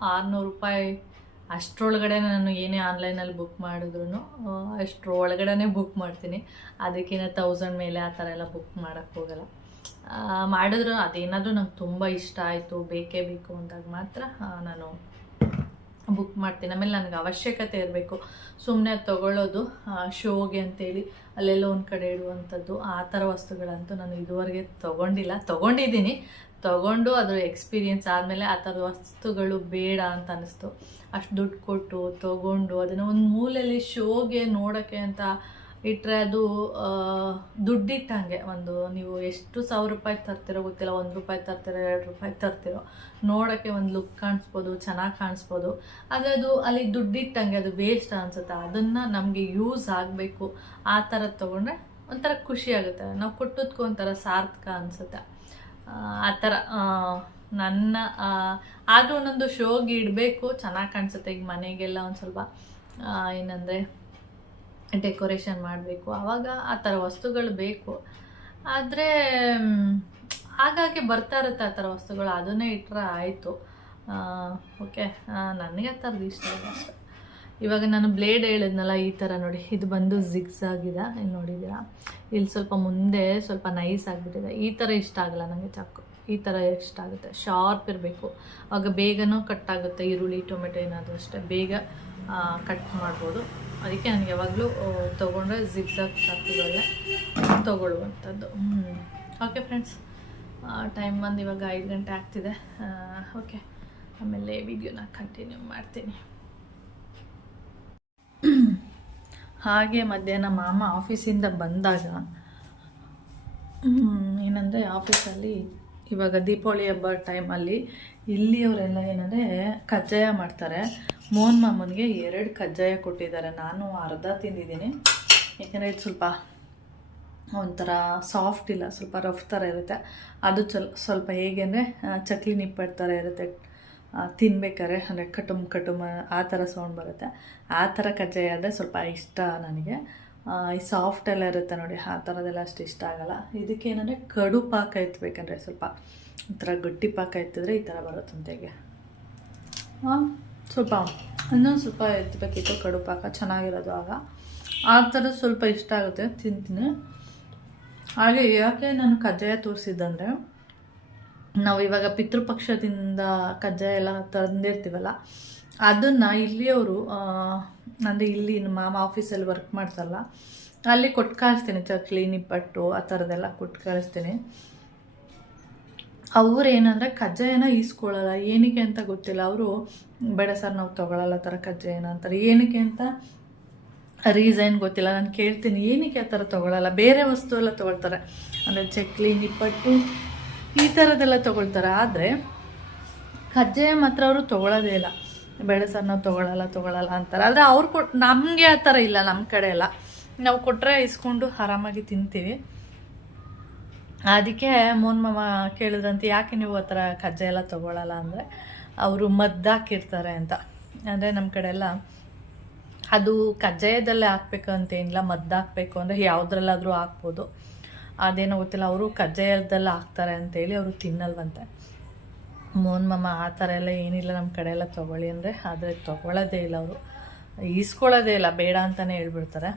600 ರೂಪಾಯಿ ಅಷ್ಟರೊಳಗಡೆ ನಾನು ಏನೇ ಆನ್ಲೈನಲ್ಲಿ ಬುಕ್ ಮಾಡಿದ್ರು ಅಷ್ಟರೊಳಗಡೆ ಬುಕ್ ಮಾಡ್ತೀನಿ. ಅದಕ್ಕಿಂತ 1000 ಮೇಲೆ ಆ ಥರ ಎಲ್ಲ ಬುಕ್ ಮಾಡೋಕ್ಕೆ ಹೋಗಲ್ಲ. ಮಾಡಿದ್ರು ಅದೇನಾದರೂ ನಂಗೆ ತುಂಬ ಇಷ್ಟ ಆಯಿತು, ಬೇಕೇ ಬೇಕು ಅಂದಾಗ ಮಾತ್ರ ನಾನು ಬುಕ್ ಮಾಡ್ತೀನಿ. ಆಮೇಲೆ ನನಗೆ ಅವಶ್ಯಕತೆ ಇರಬೇಕು, ಸುಮ್ಮನೆ ತೊಗೊಳ್ಳೋದು ಶೋಗೆ ಅಂತೇಳಿ ಅಲ್ಲೆಲ್ಲೋ ಒಂದು ಕಡೆ ಇಡುವಂಥದ್ದು ಆ ಥರ ವಸ್ತುಗಳಂತೂ ನಾನು ಇದುವರೆಗೆ ತೊಗೊಂಡಿದ್ದೀನಿ. ತೊಗೊಂಡು ಅದ್ರ ಎಕ್ಸ್ಪೀರಿಯೆನ್ಸ್ ಆದಮೇಲೆ ಆ ಥರದ ವಸ್ತುಗಳು ಬೇಡ ಅಂತ ಅನ್ನಿಸ್ತು. ಅಷ್ಟು ದುಡ್ಡು ಕೊಟ್ಟು ತೊಗೊಂಡು ಅದನ್ನು ಒಂದು ಮೂಲೆಯಲ್ಲಿ ಶೋಗೆ ನೋಡೋಕ್ಕೆ ಅಂತ ಇಟ್ಟರೆ ಅದು ದುಡ್ಡಿಟ್ಟಂಗೆ. ಒಂದು ನೀವು ಎಷ್ಟು ₹1000 ತರ್ತಿರೋ ಗೊತ್ತಿಲ್ಲ, ₹1 ತರ್ತಿರೋ, ₹2 ತರ್ತಿರೋ, ನೋಡೋಕ್ಕೆ ಒಂದು ಲುಕ್ ಕಾಣಿಸ್ಬೋದು, ಚೆನ್ನಾಗಿ ಕಾಣಿಸ್ಬೋದು, ಆದರೆ ಅದು ಅಲ್ಲಿ ದುಡ್ಡಿಟ್ಟಂಗೆ ಅದು ವೇಸ್ಟ್ ಅನಿಸುತ್ತೆ. ಅದನ್ನು ನಮಗೆ ಯೂಸ್ ಆಗಬೇಕು ಆ ಥರ ತೊಗೊಂಡ್ರೆ ಒಂಥರ ಖುಷಿ ಆಗುತ್ತೆ, ನಾವು ಕೊಟ್ಟದಕ್ಕೂ ಒಂಥರ ಸಾರ್ಥಕ ಅನಿಸುತ್ತೆ. ಆ ಥರ ನನ್ನ ಆದರೂ ಒಂದೊಂದು ಶೋಗೆ ಇಡಬೇಕು, ಚೆನ್ನಾಗಿ ಕಾಣಿಸುತ್ತೆ. ಈಗ ಮನೆಗೆಲ್ಲ ಒಂದು ಸ್ವಲ್ಪ ಏನಂದರೆ ಡೆಕೋರೇಷನ್ ಮಾಡಬೇಕು, ಆವಾಗ ಆ ಥರ ವಸ್ತುಗಳು ಬೇಕು. ಆದರೆ ಹಾಗಾಗಿ ಬರ್ತಾ ಇರುತ್ತೆ ಆ ಥರ ವಸ್ತುಗಳು, ಅದನ್ನೇ ಇಟ್ಟರೆ ಆಯಿತು. ಓಕೆ, ನನಗೆ ಆ ಥರದ್ದು ಇಷ್ಟ ಇಲ್ಲ ಅಷ್ಟೆ. ಇವಾಗ ನಾನು ಬ್ಲೇಡ್ ಹೇಳಿದ್ನಲ್ಲ, ಈ ಥರ ನೋಡಿ, ಇದು ಬಂದು ಜಿಗ್ಸ್ ಆಗಿದೆ, ನೋಡಿದ್ದೀರಾ? ಇಲ್ಲಿ ಸ್ವಲ್ಪ ಮುಂದೆ ಸ್ವಲ್ಪ ನೈಸ್ ಆಗಿಬಿಟ್ಟಿದೆ. ಈ ಥರ ಇಷ್ಟ ಆಗಲ್ಲ ನನಗೆ ಚಾಕು, ಈ ಥರ ಇಷ್ಟ ಆಗುತ್ತೆ. ಶಾರ್ಪ್ ಇರಬೇಕು, ಆಗ ಬೇಗನೂ ಕಟ್ ಆಗುತ್ತೆ. ಈರುಳ್ಳಿ ಟೊಮೆಟೊ ಏನಾದರೂ ಅಷ್ಟೇ ಬೇಗ ಕಟ್ ಮಾಡ್ಬೋದು. ಅದಕ್ಕೆ ನನಗೆ ಯಾವಾಗಲೂ ತೊಗೊಂಡ್ರೆ ಜಿಗ್ಸಾಗ್ ಚಾಕುಗಳೇ ತೊಗೊಳ್ಳುವಂಥದ್ದು. ಓಕೆ ಫ್ರೆಂಡ್ಸ್, ಟೈಮ್ ಬಂದು ಇವಾಗ 5 ಗಂಟೆ ಆಗ್ತಿದೆ. ಓಕೆ, ಆಮೇಲೆ ವಿಡಿಯೋನ ಕಂಟಿನ್ಯೂ ಮಾಡ್ತೀನಿ. ಹಾಗೆ ಮಧ್ಯಾಹ್ನ ಮಾಮ ಆಫೀಸಿಂದ ಬಂದಾಗ ಏನಂದರೆ, ಆಫೀಸಲ್ಲಿ ಇವಾಗ ದೀಪಾವಳಿ ಹಬ್ಬ ಟೈಮಲ್ಲಿ ಇಲ್ಲಿಯವರೆಲ್ಲ ಏನಂದರೆ ಕಜ್ಜಾಯ ಮಾಡ್ತಾರೆ. ಮೋಹನ್ ಮಾಮನಿಗೆ 2 ಕಜ್ಜಾಯ ಕೊಟ್ಟಿದ್ದಾರೆ. ನಾನು ಅರ್ಧ ತಿಂದಿದ್ದೀನಿ, ಯಾಕೆಂದರೆ ಇದು ಸ್ವಲ್ಪ ಒಂಥರ ಸಾಫ್ಟ್ ಇಲ್ಲ, ಸ್ವಲ್ಪ ರಫ್ ಥರ ಇರುತ್ತೆ. ಅದು ಸ್ವಲ್ಪ ಹೇಗೆ ಅಂದರೆ ಚಕ್ಲಿ ನಿಪ್ಪಟ್ಟು ಥರ ಇರುತ್ತೆ ತಿನ್ಬೇಕಾದ್ರೆ, ಅಂದರೆ ಕಟುಮ್ ಆ ಥರ ಸೌಂಡ್ ಬರುತ್ತೆ. ಆ ಥರ ಕಜ್ಜಾಯ ಆದರೆ ಸ್ವಲ್ಪ ಇಷ್ಟ ನನಗೆ. ಈ ಸಾಫ್ಟ್ ಎಲ್ಲ ಇರುತ್ತೆ ನೋಡಿ, ಆ ಥರದ್ದೆಲ್ಲ ಅಷ್ಟು ಇಷ್ಟ ಆಗೋಲ್ಲ. ಇದಕ್ಕೇನಂದರೆ ಕಡು ಪಾಕ ಎತ್ತಬೇಕಂದ್ರೆ ಸ್ವಲ್ಪ ಒಂಥರ ಗಟ್ಟಿ ಪಾಕ ಎತ್ತಿದ್ರೆ ಈ ಥರ ಬರುತ್ತಂತೆ. ಹೇಗೆ ಸ್ವಲ್ಪ ಇನ್ನೊಂದು ಸ್ವಲ್ಪ ಎತ್ತಬೇಕಿತ್ತು ಕಡು ಪಾಕ, ಚೆನ್ನಾಗಿರೋದು. ಆಗ ಆ ಥರ ಸ್ವಲ್ಪ ಇಷ್ಟ ಆಗುತ್ತೆ, ತಿಂತೀನಿ. ಹಾಗೆ ಯಾಕೆ ನಾನು ಕಜ್ಜಾಯ ತೋರಿಸಿದ್ದಂದರೆ, ನಾವು ಇವಾಗ ಪಿತೃಪಕ್ಷದಿಂದ ಕಜ್ಜಾಯ ಎಲ್ಲ ತಂದಿರ್ತೀವಲ್ಲ, ಅದನ್ನು ಇಲ್ಲಿಯವರು ಅಂದರೆ ಇಲ್ಲಿ ಮಾಮ ಆಫೀಸಲ್ಲಿ ವರ್ಕ್ ಮಾಡ್ತಾರಲ್ಲ, ಅಲ್ಲಿ ಕೊಟ್ಟು ಕಳಿಸ್ತೀನಿ. ಚಕ್ಲಿ ನಿಪ್ಪಟ್ಟು ಆ ಥರದ್ದೆಲ್ಲ ಕೊಟ್ಟು ಕಳಿಸ್ತೀನಿ. ಅವ್ರು ಏನಂದರೆ ಕಜ್ಜಾಯನ ಈಸ್ಕೊಳ್ಳಲ್ಲ, ಏನಕ್ಕೆ ಅಂತ ಗೊತ್ತಿಲ್ಲ. ಅವರು ಬೇಡ ಸರ್ ನಾವು ತೊಗೊಳ್ಳಲ್ಲ ಥರ ಕಜ್ಜಾಯನ ಅಂತಾರೆ. ಏನಕ್ಕೆ ಅಂತ ರೀಸನ್ ಗೊತ್ತಿಲ್ಲ. ನಾನು ಕೇಳ್ತೀನಿ ಏನಕ್ಕೆ ಆ ಥರ ತೊಗೊಳ್ಳಲ್ಲ, ಬೇರೆ ವಸ್ತು ಎಲ್ಲ ತೊಗೊಳ್ತಾರೆ, ಅಂದರೆ ಚಕ್ಲಿ ನಿಪ್ಪಟ್ಟು ಈ ಥರದ್ದೆಲ್ಲ ತೊಗೊಳ್ತಾರೆ. ಆದರೆ ಕಜ್ಜಾಯ ಮಾತ್ರ ಅವರು ತೊಗೊಳ್ಳೋದೇ ಇಲ್ಲ. ಬೇಡ ಸರ್ ನಾವು ತೊಗೊಳ್ಳಲ್ಲ ಅಂತಾರೆ. ಆದರೆ ಅವ್ರು ನಮಗೆ ಆ ಥರ ಇಲ್ಲ. ನಮ್ಮ ಕಡೆ ಎಲ್ಲ ನಾವು ಕೊಟ್ಟರೆ ಇಸ್ಕೊಂಡು ಆರಾಮಾಗಿ ತಿಂತೀವಿ. ಅದಕ್ಕೆ ಮೋಹನ್ ಮಾಮ ಕೇಳಿದ್ರಂತೆ, ಯಾಕೆ ನೀವು ಆ ಥರ ಕಜ್ಜಾಯ ಎಲ್ಲ ತೊಗೊಳ್ಳಲ್ಲ ಅಂದರೆ, ಅವರು ಮದ್ದಾಕಿರ್ತಾರೆ ಅಂತ. ಅಂದರೆ ನಮ್ಮ ಕಡೆ ಎಲ್ಲ ಅದು ಕಜ್ಜಾಯದಲ್ಲೇ ಹಾಕ್ಬೇಕು ಅಂತೇನಿಲ್ಲ, ಮದ್ದಾಕಬೇಕು ಅಂದರೆ ಯಾವುದ್ರಲ್ಲಾದರೂ ಹಾಕ್ಬೋದು. ಅದೇನೋ ಗೊತ್ತಿಲ್ಲ, ಅವರು ಕಜ್ಜಾಯದಲ್ಲ ಹಾಕ್ತಾರೆ ಅಂತೇಳಿ ಅವರು ತಿನ್ನಲ್ವಂತೆ. ಮೋಹನ್ ಮಾಮ ಆ ಥರ ಎಲ್ಲ ಏನಿಲ್ಲ, ನಮ್ಮ ಕಡೆ ಎಲ್ಲ ತೊಗೊಳ್ಳಿ ಅಂದರೆ, ಆದರೆ ತೊಗೊಳ್ಳೋದೇ ಇಲ್ಲ ಅವರು, ಈಸ್ಕೊಳ್ಳೋದೇ ಇಲ್ಲ, ಬೇಡ ಅಂತಲೇ ಹೇಳ್ಬಿಡ್ತಾರೆ.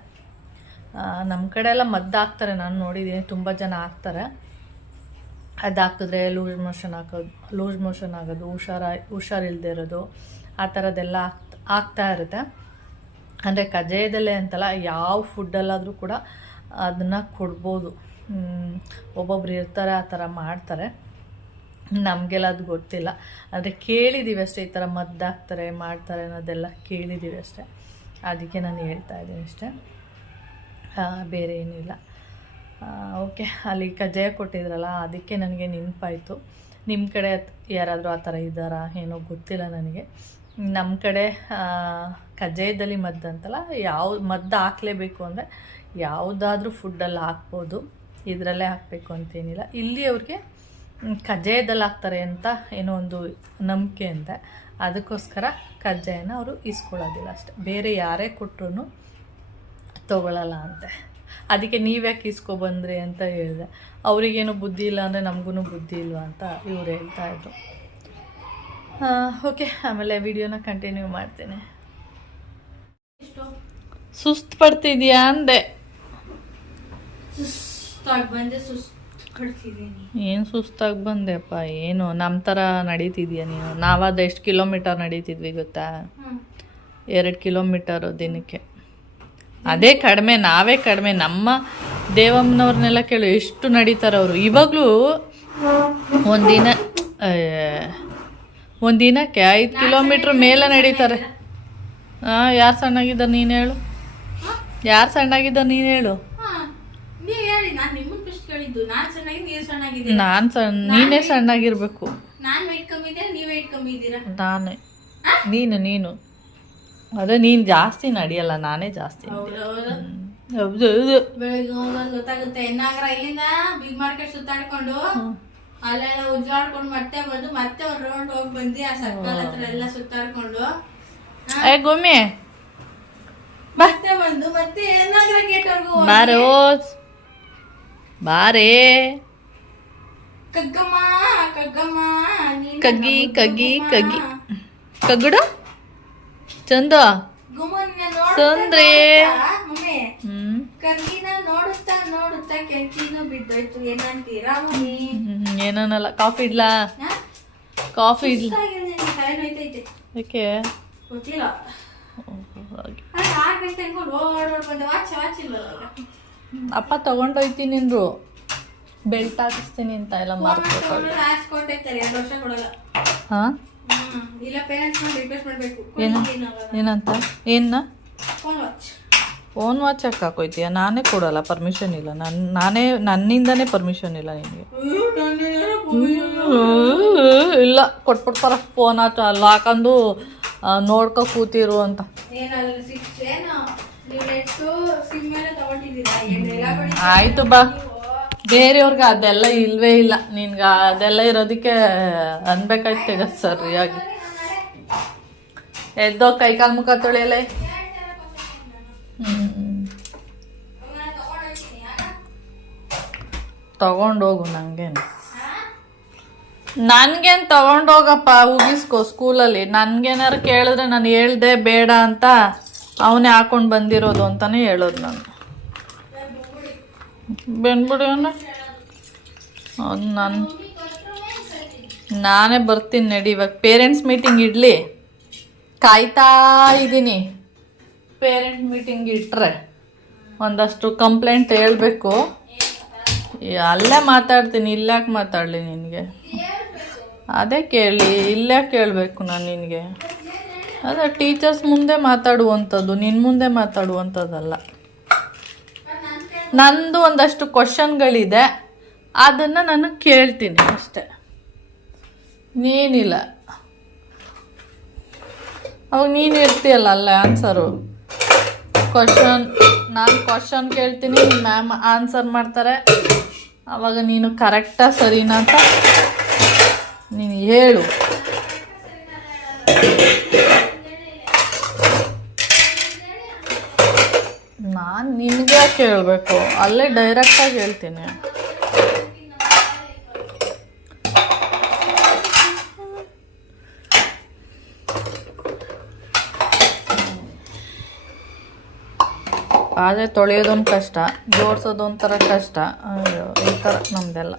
ನಮ್ಮ ಕಡೆ ಎಲ್ಲ ಮದ್ದು ಹಾಕ್ತಾರೆ, ನಾನು ನೋಡಿದ್ದೀನಿ, ತುಂಬ ಜನ ಹಾಕ್ತಾರೆ. ಅದು ಹಾಕಿದ್ರೆ ಲೂಸ್ ಮೋಷನ್ ಆಗೋದು, ಹುಷಾರಿಲ್ಲದೆ ಇರೋದು, ಆ ಥರದ್ದೆಲ್ಲ ಆಗ್ತಾ ಇರುತ್ತೆ. ಅಂದರೆ ಕಜ್ಜಾಯದಲ್ಲೇ ಅಂತಲ್ಲ, ಯಾವ ಫುಡ್ಡಲ್ಲಾದರೂ ಕೂಡ ಅದನ್ನು ಕೊಡ್ಬೋದು. ಒಬ್ಬೊಬ್ರು ಇರ್ತಾರೆ ಆ ಥರ ಮಾಡ್ತಾರೆ, ನಮಗೆಲ್ಲ ಅದು ಗೊತ್ತಿಲ್ಲ. ಆದರೆ ಕೇಳಿದ್ದೀವಿ ಅಷ್ಟೇ, ಈ ಥರ ಮದ್ದು ಹಾಕ್ತಾರೆ ಮಾಡ್ತಾರೆ ಅನ್ನೋದೆಲ್ಲ ಕೇಳಿದ್ದೀವಿ ಅಷ್ಟೇ. ಅದಕ್ಕೆ ನಾನು ಹೇಳ್ತಾ ಇದ್ದೀನಿ ಅಷ್ಟೇ, ಬೇರೆ ಏನಿಲ್ಲ. ಓಕೆ, ಅಲ್ಲಿ ಕಜ್ಜಾಯ ಕೊಟ್ಟಿದ್ರಲ್ಲ, ಅದಕ್ಕೆ ನನಗೆ ನೆನಪಾಯಿತು. ನಿಮ್ಮ ಕಡೆ ಯಾರಾದರೂ ಆ ಥರ ಇದ್ದಾರಾ ಏನೋ ಗೊತ್ತಿಲ್ಲ ನನಗೆ. ನಮ್ಮ ಕಡೆ ಕಜ್ಜಾಯದಲ್ಲಿ ಮದ್ದು ಅಂತಲ್ಲ, ಯಾವ ಮದ್ದು ಹಾಕಲೇಬೇಕು ಅಂದರೆ ಯಾವುದಾದ್ರೂ ಫುಡ್ಡಲ್ಲಿ ಹಾಕ್ಬೋದು, ಇದರಲ್ಲೇ ಹಾಕಬೇಕು ಅಂತೇನಿಲ್ಲ. ಇಲ್ಲಿ ಅವ್ರಿಗೆ ಕಜ್ಜಾಯದಲ್ಲಿ ಹಾಕ್ತಾರೆ ಅಂತ ಏನೋ ಒಂದು ನಂಬಿಕೆ ಅಂತ, ಅದಕ್ಕೋಸ್ಕರ ಕಜ್ಜಾಯನ ಅವರು ಇಸ್ಕೊಳ್ಳೋದಿಲ್ಲ ಅಷ್ಟೆ. ಬೇರೆ ಯಾರೇ ಕೊಟ್ಟರು ತೊಗೊಳ್ಳಲ್ಲ ಅಂತೆ. ಅದಕ್ಕೆ ನೀವ್ಯಾಕೆ ಇಸ್ಕೊಬಂದ್ರಿ ಅಂತ ಹೇಳಿದೆ. ಅವರಿಗೇನು ಬುದ್ಧಿ ಇಲ್ಲ ಅಂದರೆ ನಮಗೂ ಬುದ್ಧಿ ಇಲ್ವಾ ಅಂತ ಇವ್ರು ಹೇಳ್ತಾಯಿದ್ರು. ಓಕೆ, ಆಮೇಲೆ ವಿಡಿಯೋನ ಕಂಟಿನ್ಯೂ ಮಾಡ್ತೀನಿ. ಸುಸ್ತು ಪಡ್ತಿದ್ಯಾ ಅಂದೆ. ಸುಸ್ತಾಗಿ ಬಂದೆ. ಏನು ಸುಸ್ತಾಗಿ ಬಂದೆಪ್ಪ. ಏನು ನಮ್ಮ ಥರ ನಡೀತಿದ್ಯಾ ನೀನು? ನಾವಾದ ಎಷ್ಟು ಕಿಲೋಮೀಟರ್ ನಡೀತಿದ್ವಿ ಗೊತ್ತಾ? 2 ಕಿಲೋಮೀಟರು ದಿನಕ್ಕೆ. ಅದೇ ಕಡಿಮೆ, ನಾವೇ ಕಡಿಮೆ. ನಮ್ಮ ದೇವಮ್ಮನವ್ರನ್ನೆಲ್ಲ ಕೇಳು ಎಷ್ಟು ನಡೀತಾರೆ ಅವರು. ಇವಾಗಲೂ ಒಂದಿನಕ್ಕೆ 5 ಕಿಲೋಮೀಟ್ರ್ ಮೇಲೆ ನಡೀತಾರೆ. ಯಾರು ಸಣ್ಣಾಗಿದ್ದಾರೆ ನೀನು ಹೇಳು? ಯಾರು ಸಣ್ಣಾಗಿದ್ದಾರೆ ನೀನು ಹೇಳು? ನೀನೇ ಸಣ್ಣಾಗಿರ್ಬೇಕು. ನಾನೇ ನೀನು ಅದೇ ನೀನು ಜಾಸ್ತಿ ನಡಿಯಲ್ಲ, ನಾನೇ ಜಾಸ್ತಿ. ಹೌದು ಬೆಳಿಗ್ಗೆ ಹೋಗೋದು ಗೊತ್ತಾಗುತ್ತೆ. ಎನ್ನಾಗ್ರ ಇಲ್ಲಿಂದ ಬಿಗ್ ಮಾರ್ಕೆಟ್ ಸುತ್ತಾಡ್ಕೊಂಡು ಅಲ್ಲೆಲ್ಲ ಉಜ್ಜಾಡ್ಕೊಂಡು ಮತ್ತೆ ಬಂದು ಮತ್ತೆ ಒಂದು ರೌಂಡ್ ಹೋಗಿ ಬಂದು ಆ ಸರ್ಕಲ್ ಹತ್ರ ಎಲ್ಲ ಸುತ್ತಾಡ್ಕೊಂಡು ಗೊಮ್ಮೆ ಮತ್ತೆ ಬಂದು ಮತ್ತೆ ಎನ್ನಾಗ್ರ ಗೇಟ್ವರೆಗೂ ಬಾರೋ ಬಾರೇ ಕಗ್ಗಮ್ಮ ಕಗ್ಗಮ್ಮ ಕಗ್ಗಿ ಕಗ್ಗಿ ಕಗ್ಗಿ ಕಗ್ಗುಡ ಚಂದ ಸಂದ್ರೆ ಕಗ್ಗಿನ ನೋಡುತ್ತಾ ನೋಡುತ್ತಾ ಕೆಂಚಿನೂ ಬಿದ್ದೋಯ್ತು. ಏನಂತೀರಾ ಮಮ್ಮಿ? ಏನನ್ನಲ್ಲ. ಕಾಫಿ ಇಡ್ಲಾ? ಕಾಫಿ ಇಡ್ಲಾ? ಯಾಕೆ ಗೊತ್ತಿಲ್ಲ. 6 ಗಂಟೆ ಅನ್ಕೊಂಡು ಓಡೋಡ್ ಬಂದೆ. ವಾಚ್ ಇಲ್ಲ. ಅಪ್ಪ ತಗೊಂಡೋಯ್ತೀನಿ ಅಂದ್ರು, ಬೆಲ್ಟ್ ಹಾಕಿಸ್ತೀನಿ ಅಂತ ಎಲ್ಲ ಮಾಡ್ಕೊತಾರೆ. 2 ವರ್ಷ ಕೊಡಲ್ಲ. ಹಾ ಇಲ್ಲ, ಪೇರೆಂಟ್ಸ್ ರಿಕ್ವೆಸ್ಟ್ ಮಾಡಬೇಕು. ಏನಂತ? ಏನ ಫೋನ್ ವಾಚ್ ಯಾಕೆ ಹಾಕೋಯ್ತೀಯ? ನಾನೇ ಕೊಡಲ್ಲ, ಪರ್ಮಿಷನ್ ಇಲ್ಲ. ನನ್ನಿಂದನೇ ಪರ್ಮಿಷನ್ ಇಲ್ಲ ನಿನಗೆ. ಇಲ್ಲ ಕೊಟ್ಬಿಡ್ತಾರ ಫೋನ್ ಅಲ್ಲಿ ಹಾಕೊಂಡು ನೋಡ್ಕೊ ಕೂತಿರು ಅಂತ. ಆಯ್ತು ಬಾ, ಬೇರೆಯವ್ರಿಗೆ ಅದೆಲ್ಲ ಇಲ್ವೇ ಇಲ್ಲ. ನಿನ್ಗೆ ಅದೆಲ್ಲ ಇರೋದಕ್ಕೆ ಅನ್ಬೇಕಾಯ್ತು ಸರಿಯಾಗಿ. ಎದ್ದೋ ಕೈಕಾಲು ಮುಖ ತೊಳೆಯಲ್ಲ. ತಗೊಂಡೋಗು. ನನ್ಗೇನು ತಗೊಂಡೋಗಪ್ಪ, ಉಗಿಸ್ಕೊ ಸ್ಕೂಲಲ್ಲಿ. ನನ್ಗೇನಾರು ಕೇಳಿದ್ರೆ ನಾನು ಹೇಳ್ದೆ ಬೇಡ ಅಂತ ಅವನೇ ಹಾಕೊಂಡು ಬಂದಿರೋದು ಅಂತಾನೆ ಹೇಳೋದು ನಾನು. ಬೆನ್ಬಿಡಿ ನಾನೇ ಬರ್ತೀನಿ ನಡಿ. ಇವಾಗ ಪೇರೆಂಟ್ಸ್ ಮೀಟಿಂಗ್ ಇಡ್ಲಿ, ಕಾಯ್ತಾ ಇದ್ದೀನಿ. ಪೇರೆಂಟ್ ಮೀಟಿಂಗ್ ಇಟ್ಟರೆ ಒಂದಷ್ಟು ಕಂಪ್ಲೇಂಟ್ ಹೇಳಬೇಕು. ಅಲ್ಲೇ ಮಾತಾಡ್ತೀನಿ, ಇಲ್ಲಾಕೆ ಮಾತಾಡಲಿ ನಿನಗೆ? ಅದೇ ಕೇಳಿ, ಇಲ್ಲೇ ಕೇಳಬೇಕು ನಾನು ನಿನಗೆ? ಅದೇ ಟೀಚರ್ಸ್ ಮುಂದೆ ಮಾತಾಡುವಂಥದ್ದು, ನಿನ್ನ ಮುಂದೆ ಮಾತಾಡುವಂಥದ್ದಲ್ಲ. ನಂದು ಒಂದಷ್ಟು ಕ್ವಶನ್ಗಳಿದೆ, ಅದನ್ನು ನಾನು ಕೇಳ್ತೀನಿ ಅಷ್ಟೆ, ನೀನಿಲ್ಲ. ಅವಾಗ ನೀನು ಇರ್ತೀಯಲ್ಲ ಅಲ್ಲೇ ಆನ್ಸರು. ನಾನು ಕ್ವಶನ್ ಕೇಳ್ತೀನಿ, ಮ್ಯಾಮ್ ಆನ್ಸರ್ ಮಾಡ್ತಾರೆ. ಆವಾಗ ನೀನು ಕರೆಕ್ಟಾ ಸರಿನಾ ಅಂತ ನೀನು ಹೇಳು. ನಾನು ನಿನಗೆ ಕೇಳಬೇಕು, ಅಲ್ಲೇ ಡೈರೆಕ್ಟಾಗಿ ಹೇಳ್ತೀನಿ. ಆದರೆ ತೊಳೆಯೋದೊಂದು ಕಷ್ಟ, ಜೋಡಿಸೋದೊಂಥರ ಕಷ್ಟ. ಈ ಥರ ನಮ್ಮದೆಲ್ಲ.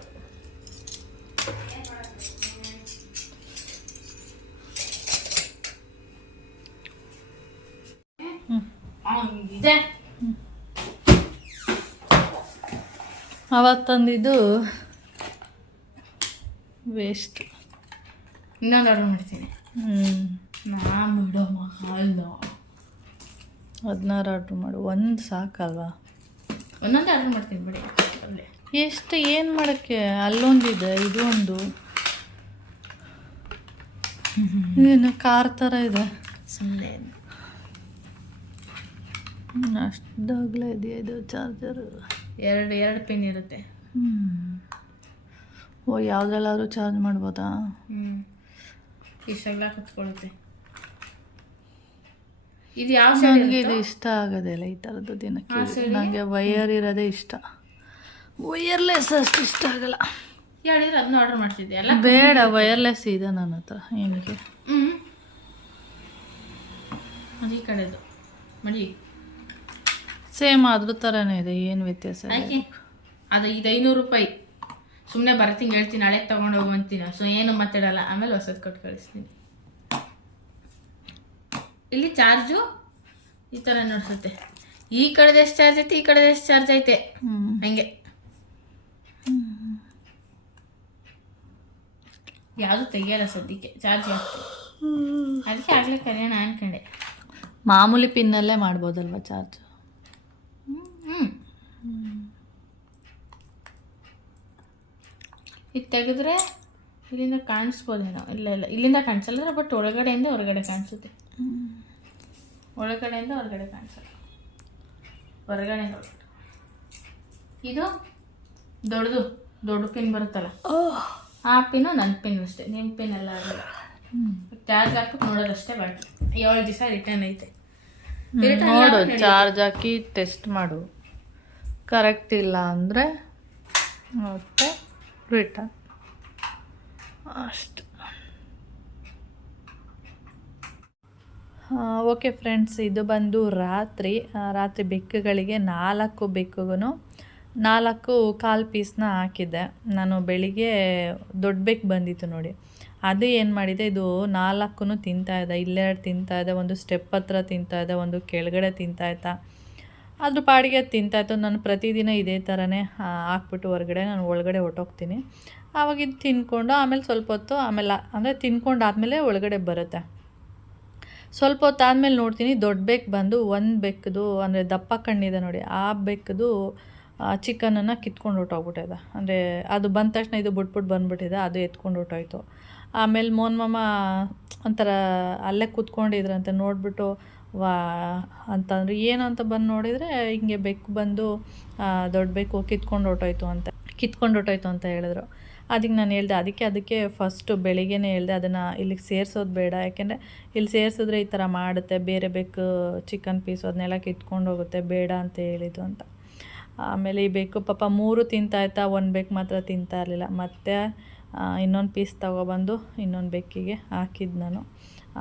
ಅವತ್ತೊಂದಿದು ವೇಸ್ಟ್. ಇನ್ನೊಂದು ಆರ್ಡರ್ ಮಾಡ್ತೀನಿ. ನಾನು ಬಿಡೋ ಮಕ್ಕಳಲ್ಲ. 16 ಆರ್ಡ್ರ್ ಮಾಡು, ಒಂದು ಸಾಕಲ್ವಾ? ಒಂದೊಂದು ಆರ್ಡರ್ ಮಾಡ್ತೀನಿ ಬಿಡಿ. ಎಷ್ಟು ಏನು ಮಾಡೋಕ್ಕೆ? ಅಲ್ಲೊಂದಿದೆ, ಇದು ಒಂದು ಏನು ಕಾರ್ ಥರ ಇದೆ. ಸುಮ್ಮನೆ ಅಷ್ಟಾಗಲೇ ಇದೆಯಾ ಇದು ಚಾರ್ಜರು? ಎರಡು ಪಿನ್ ಇರುತ್ತೆ. ಓ, ಯಾವುದ್ರಲ್ಲಾದ್ರೂ ಚಾರ್ಜ್ ಮಾಡ್ಬೋದಾ? ಇಷ್ಟೆಲ್ಲ ಕುತ್ಕೊಳ್ಳುತ್ತೆ. ಇದು ಯಾವ ನನಗೆ ಇದು ಇಷ್ಟ ಆಗೋದಿಲ್ಲ ಈ ಥರದ್ದು ದಿನಕ್ಕೆ. ನನಗೆ ವೈಯರ್ ಇರೋದೇ ಇಷ್ಟ, ವೈಯರ್ಲೆಸ್ ಅಷ್ಟು ಇಷ್ಟ ಆಗಲ್ಲ. ಹೇಳಿದ್ರೆ ಅದನ್ನ ಆರ್ಡರ್ ಮಾಡ್ತಿದ್ದೆ ಅಲ್ಲ? ಬೇಡ, ವೈರ್ಲೆಸ್ ಇದೆ ನನ್ನ ಹತ್ರ. ಏನಿಗೆ? ಅದು ಈ ಕಡೆದು ಮಡಿ ಸೇಮ್ ಅದ್ರ ಥರನೇ ಇದೆ, ಏನು ವ್ಯತ್ಯಾಸ? ಅದು ಇದು 500 ರೂಪಾಯಿ. ಸುಮ್ಮನೆ ಬರ್ತೀನಿ ಹೇಳ್ತೀನಿ ನಾಳೆ ತೊಗೊಂಡು ಹೋಗು ಅಂತೀನಿ. ಸೊ ಏನು ಮಾತಾಡಲ್ಲ, ಆಮೇಲೆ ಹೊಸದು ಕೊಟ್ಟು ಕಳಿಸ್ತೀನಿ. ಇಲ್ಲಿ ಚಾರ್ಜು ಈ ಥರ ನೋಡ್ಸುತ್ತೆ, ಈ ಕಡೆದು ಎಷ್ಟು ಚಾರ್ಜ್ ಐತೆ, ಈ ಕಡೆದು ಎಷ್ಟು ಚಾರ್ಜ್ ಐತೆ, ಹಂಗೆ ಯಾವುದು ತೆಗಿಯಲ್ಲ ಸದ್ಯಕ್ಕೆ, ಚಾರ್ಜ್ ಆಗ್ತದೆ. ಅದಕ್ಕೆ ಆಗಲೇ ಕರೆಯೋಣ ಅನ್ಕೊಂಡೆ. ಮಾಮೂಲಿ ಪಿನ್ನಲ್ಲೇ ಮಾಡ್ಬೋದಲ್ವ ಚಾರ್ಜ್? ಇದು ತೆಗೆದ್ರೆ ಇಲ್ಲಿಂದ ಕಾಣಿಸ್ಬೋದೇನೋ, ಇಲ್ಲ ಇಲ್ಲಿಂದ ಕಾಣಿಸಲ್ಲ, ಬಟ್ ಒಳಗಡೆಯಿಂದ ಹೊರಗಡೆ ಕಾಣಿಸುತ್ತೆ. ಒಳಗಡೆಯಿಂದ ಹೊರಗಡೆ ಕಾಣಿಸಲ್ಲ, ಹೊರಗಡೆಯಿಂದ ಒಳಗಡೆ. ಇದು ದೊಡ್ಡ ಪಿನ್ ಬರುತ್ತಲ್ಲ, ಆ ಪಿನ್ನು ನನ್ನ ಪಿನ್ ಅಷ್ಟೇ, ನಿಮ್ಮ ಪಿನ್ ಎಲ್ಲ ಆಗಲ್ಲ. ಚಾರ್ಜ್ ಹಾಕ್ಬಿಟ್ಟು ನೋಡೋದಷ್ಟೇ ಬಾಕಿ. 7 ದಿವಸ ರಿಟರ್ನ್ ಐತೆ. ನೋಡು, ಚಾರ್ಜ್ ಹಾಕಿ ಟೆಸ್ಟ್ ಮಾಡು, ಕರೆಕ್ಟ್ ಇಲ್ಲ ಅಂದರೆ ಮತ್ತೆ ರಿಟರ್ನ್ ಅಷ್ಟು. ಓಕೆ ಫ್ರೆಂಡ್ಸ್, ಇದು ಬಂದು ರಾತ್ರಿ ಬೆಕ್ಕುಗಳಿಗೆ 4 ಬೆಕ್ಕುಗೂ 4 ಕಾಲು ಪೀಸ್ನ ಹಾಕಿದ್ದೆ ನಾನು. ಬೆಳಿಗ್ಗೆ ದೊಡ್ಡ ಬೆಕ್ಕು ಬಂದಿತ್ತು ನೋಡಿ, ಅದು ಏನು ಮಾಡಿದೆ, ಇದು 4 ತಿಂತಾಯಿದ್ದೆ. ಇಲ್ಲೆರಡು ತಿಂತಾಯಿದ್ದೆ, ಒಂದು ಸ್ಟೆಪ್ ಹತ್ರ ತಿಂತಾಯಿದ್ದೆ, ಒಂದು ಕೆಳಗಡೆ ತಿಂತಾಯಿದ್ದ. ಅದ್ರ ಪಾಡಿಗೆ ಅದು ತಿಂತಾಯಿತ್ತು. ನಾನು ಪ್ರತಿದಿನ ಇದೇ ಥರನೇ ಹಾಕ್ಬಿಟ್ಟು ಹೊರಗಡೆ ನಾನು ಒಳಗಡೆ ಹೊಟ್ಟೋಗ್ತೀನಿ. ಆವಾಗ ಇದು ತಿನ್ಕೊಂಡು ಆಮೇಲೆ ಸ್ವಲ್ಪ ಹೊತ್ತು ಆಮೇಲೆ ಅಂದರೆ ತಿನ್ಕೊಂಡಾದಮೇಲೆ ಒಳಗಡೆ ಬರುತ್ತೆ. ಸ್ವಲ್ಪ ಹೊತ್ತು ಆದಮೇಲೆ ನೋಡ್ತೀನಿ, ದೊಡ್ಡ ಬೆಕ್ಕು ಬಂದು ಒಂದು ಬೆಕ್ಕದು ಅಂದರೆ ದಪ್ಪ ಕಣ್ಣಿದೆ ನೋಡಿ, ಆ ಬೆಕ್ಕದು ಚಿಕನನ್ನು ಕಿತ್ಕೊಂಡು ಹೊಟ್ಟೋಗ್ಬಿಟ್ಟಿದೆ. ಅಂದರೆ ಅದು ಬಂದ ತಕ್ಷಣ ಇದು ಬಿಟ್ಬಿಟ್ಟು ಬಂದುಬಿಟ್ಟಿದೆ, ಅದು ಎತ್ಕೊಂಡು ಹೊಟ್ಟೋಯ್ತು. ಆಮೇಲೆ ಮೋನ್ ಮಾಮ ಒಂಥರ ಅಲ್ಲೇ ಕೂತ್ಕೊಂಡಿದ್ರಂತೆ, ನೋಡಿಬಿಟ್ಟು ವಾ ಅಂತಂದ್ರೆ ಏನು ಅಂತ ಬಂದು ನೋಡಿದರೆ ಹಿಂಗೆ ಬೆಕ್ಕು ಬಂದು ದೊಡ್ಡ ಬೆಕ್ಕು ಕಿತ್ಕೊಂಡು ಹೊಟ್ಟೋಯ್ತು ಅಂತ ಹೇಳಿದ್ರು. ಅದಕ್ಕೆ ನಾನು ಹೇಳ್ದೆ, ಅದಕ್ಕೆ ಫಸ್ಟು ಬೆಳಿಗ್ಗೆನೇ ಹೇಳಿದೆ, ಅದನ್ನು ಇಲ್ಲಿಗೆ ಸೇರಿಸೋದು ಬೇಡ, ಯಾಕೆಂದರೆ ಇಲ್ಲಿ ಸೇರಿಸಿದ್ರೆ ಈ ಥರ ಮಾಡುತ್ತೆ, ಬೇರೆ ಬೆಕ್ಕು ಚಿಕನ್ ಪೀಸು ಅದನ್ನೆಲ್ಲ ಕಿತ್ಕೊಂಡು ಹೋಗುತ್ತೆ, ಬೇಡ ಅಂತ ಹೇಳಿದ್ದು ಅಂತ. ಆಮೇಲೆ ಈ ಬೆಕ್ಕು ಪಾಪ 3 ತಿಂತಾಯ್ತಾ, ಒಂದು ಬೆಕ್ಕು ಮಾತ್ರ ತಿಂತಾ ಇರಲಿಲ್ಲ. ಮತ್ತು ಇನ್ನೊಂದು ಪೀಸ್ ತೊಗೊಬಂದು ಇನ್ನೊಂದು ಬೆಕ್ಕಿಗೆ ಹಾಕಿದ್ದು ನಾನು.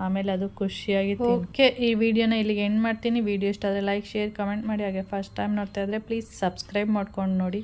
ಆಮೇಲೆ ಅದು ಖುಷಿಯಾಗಿ ಓಕೆ. ಈ ವಿಡಿಯೋನ ಇಲ್ಲಿಗೆ ಎಂಡ್ ಮಾಡ್ತೀನಿ. ವಿಡಿಯೋ ಇಷ್ಟ ಆದರೆ ಲೈಕ್, ಶೇರ್, ಕಮೆಂಟ್ ಮಾಡಿ. ಹಾಗೆ ಫಸ್ಟ್ ಟೈಮ್ ನೋಡ್ತಾ ಇದ್ದರೆ ಪ್ಲೀಸ್ ಸಬ್ಸ್ಕ್ರೈಬ್ ಮಾಡ್ಕೊಂಡು ನೋಡಿ.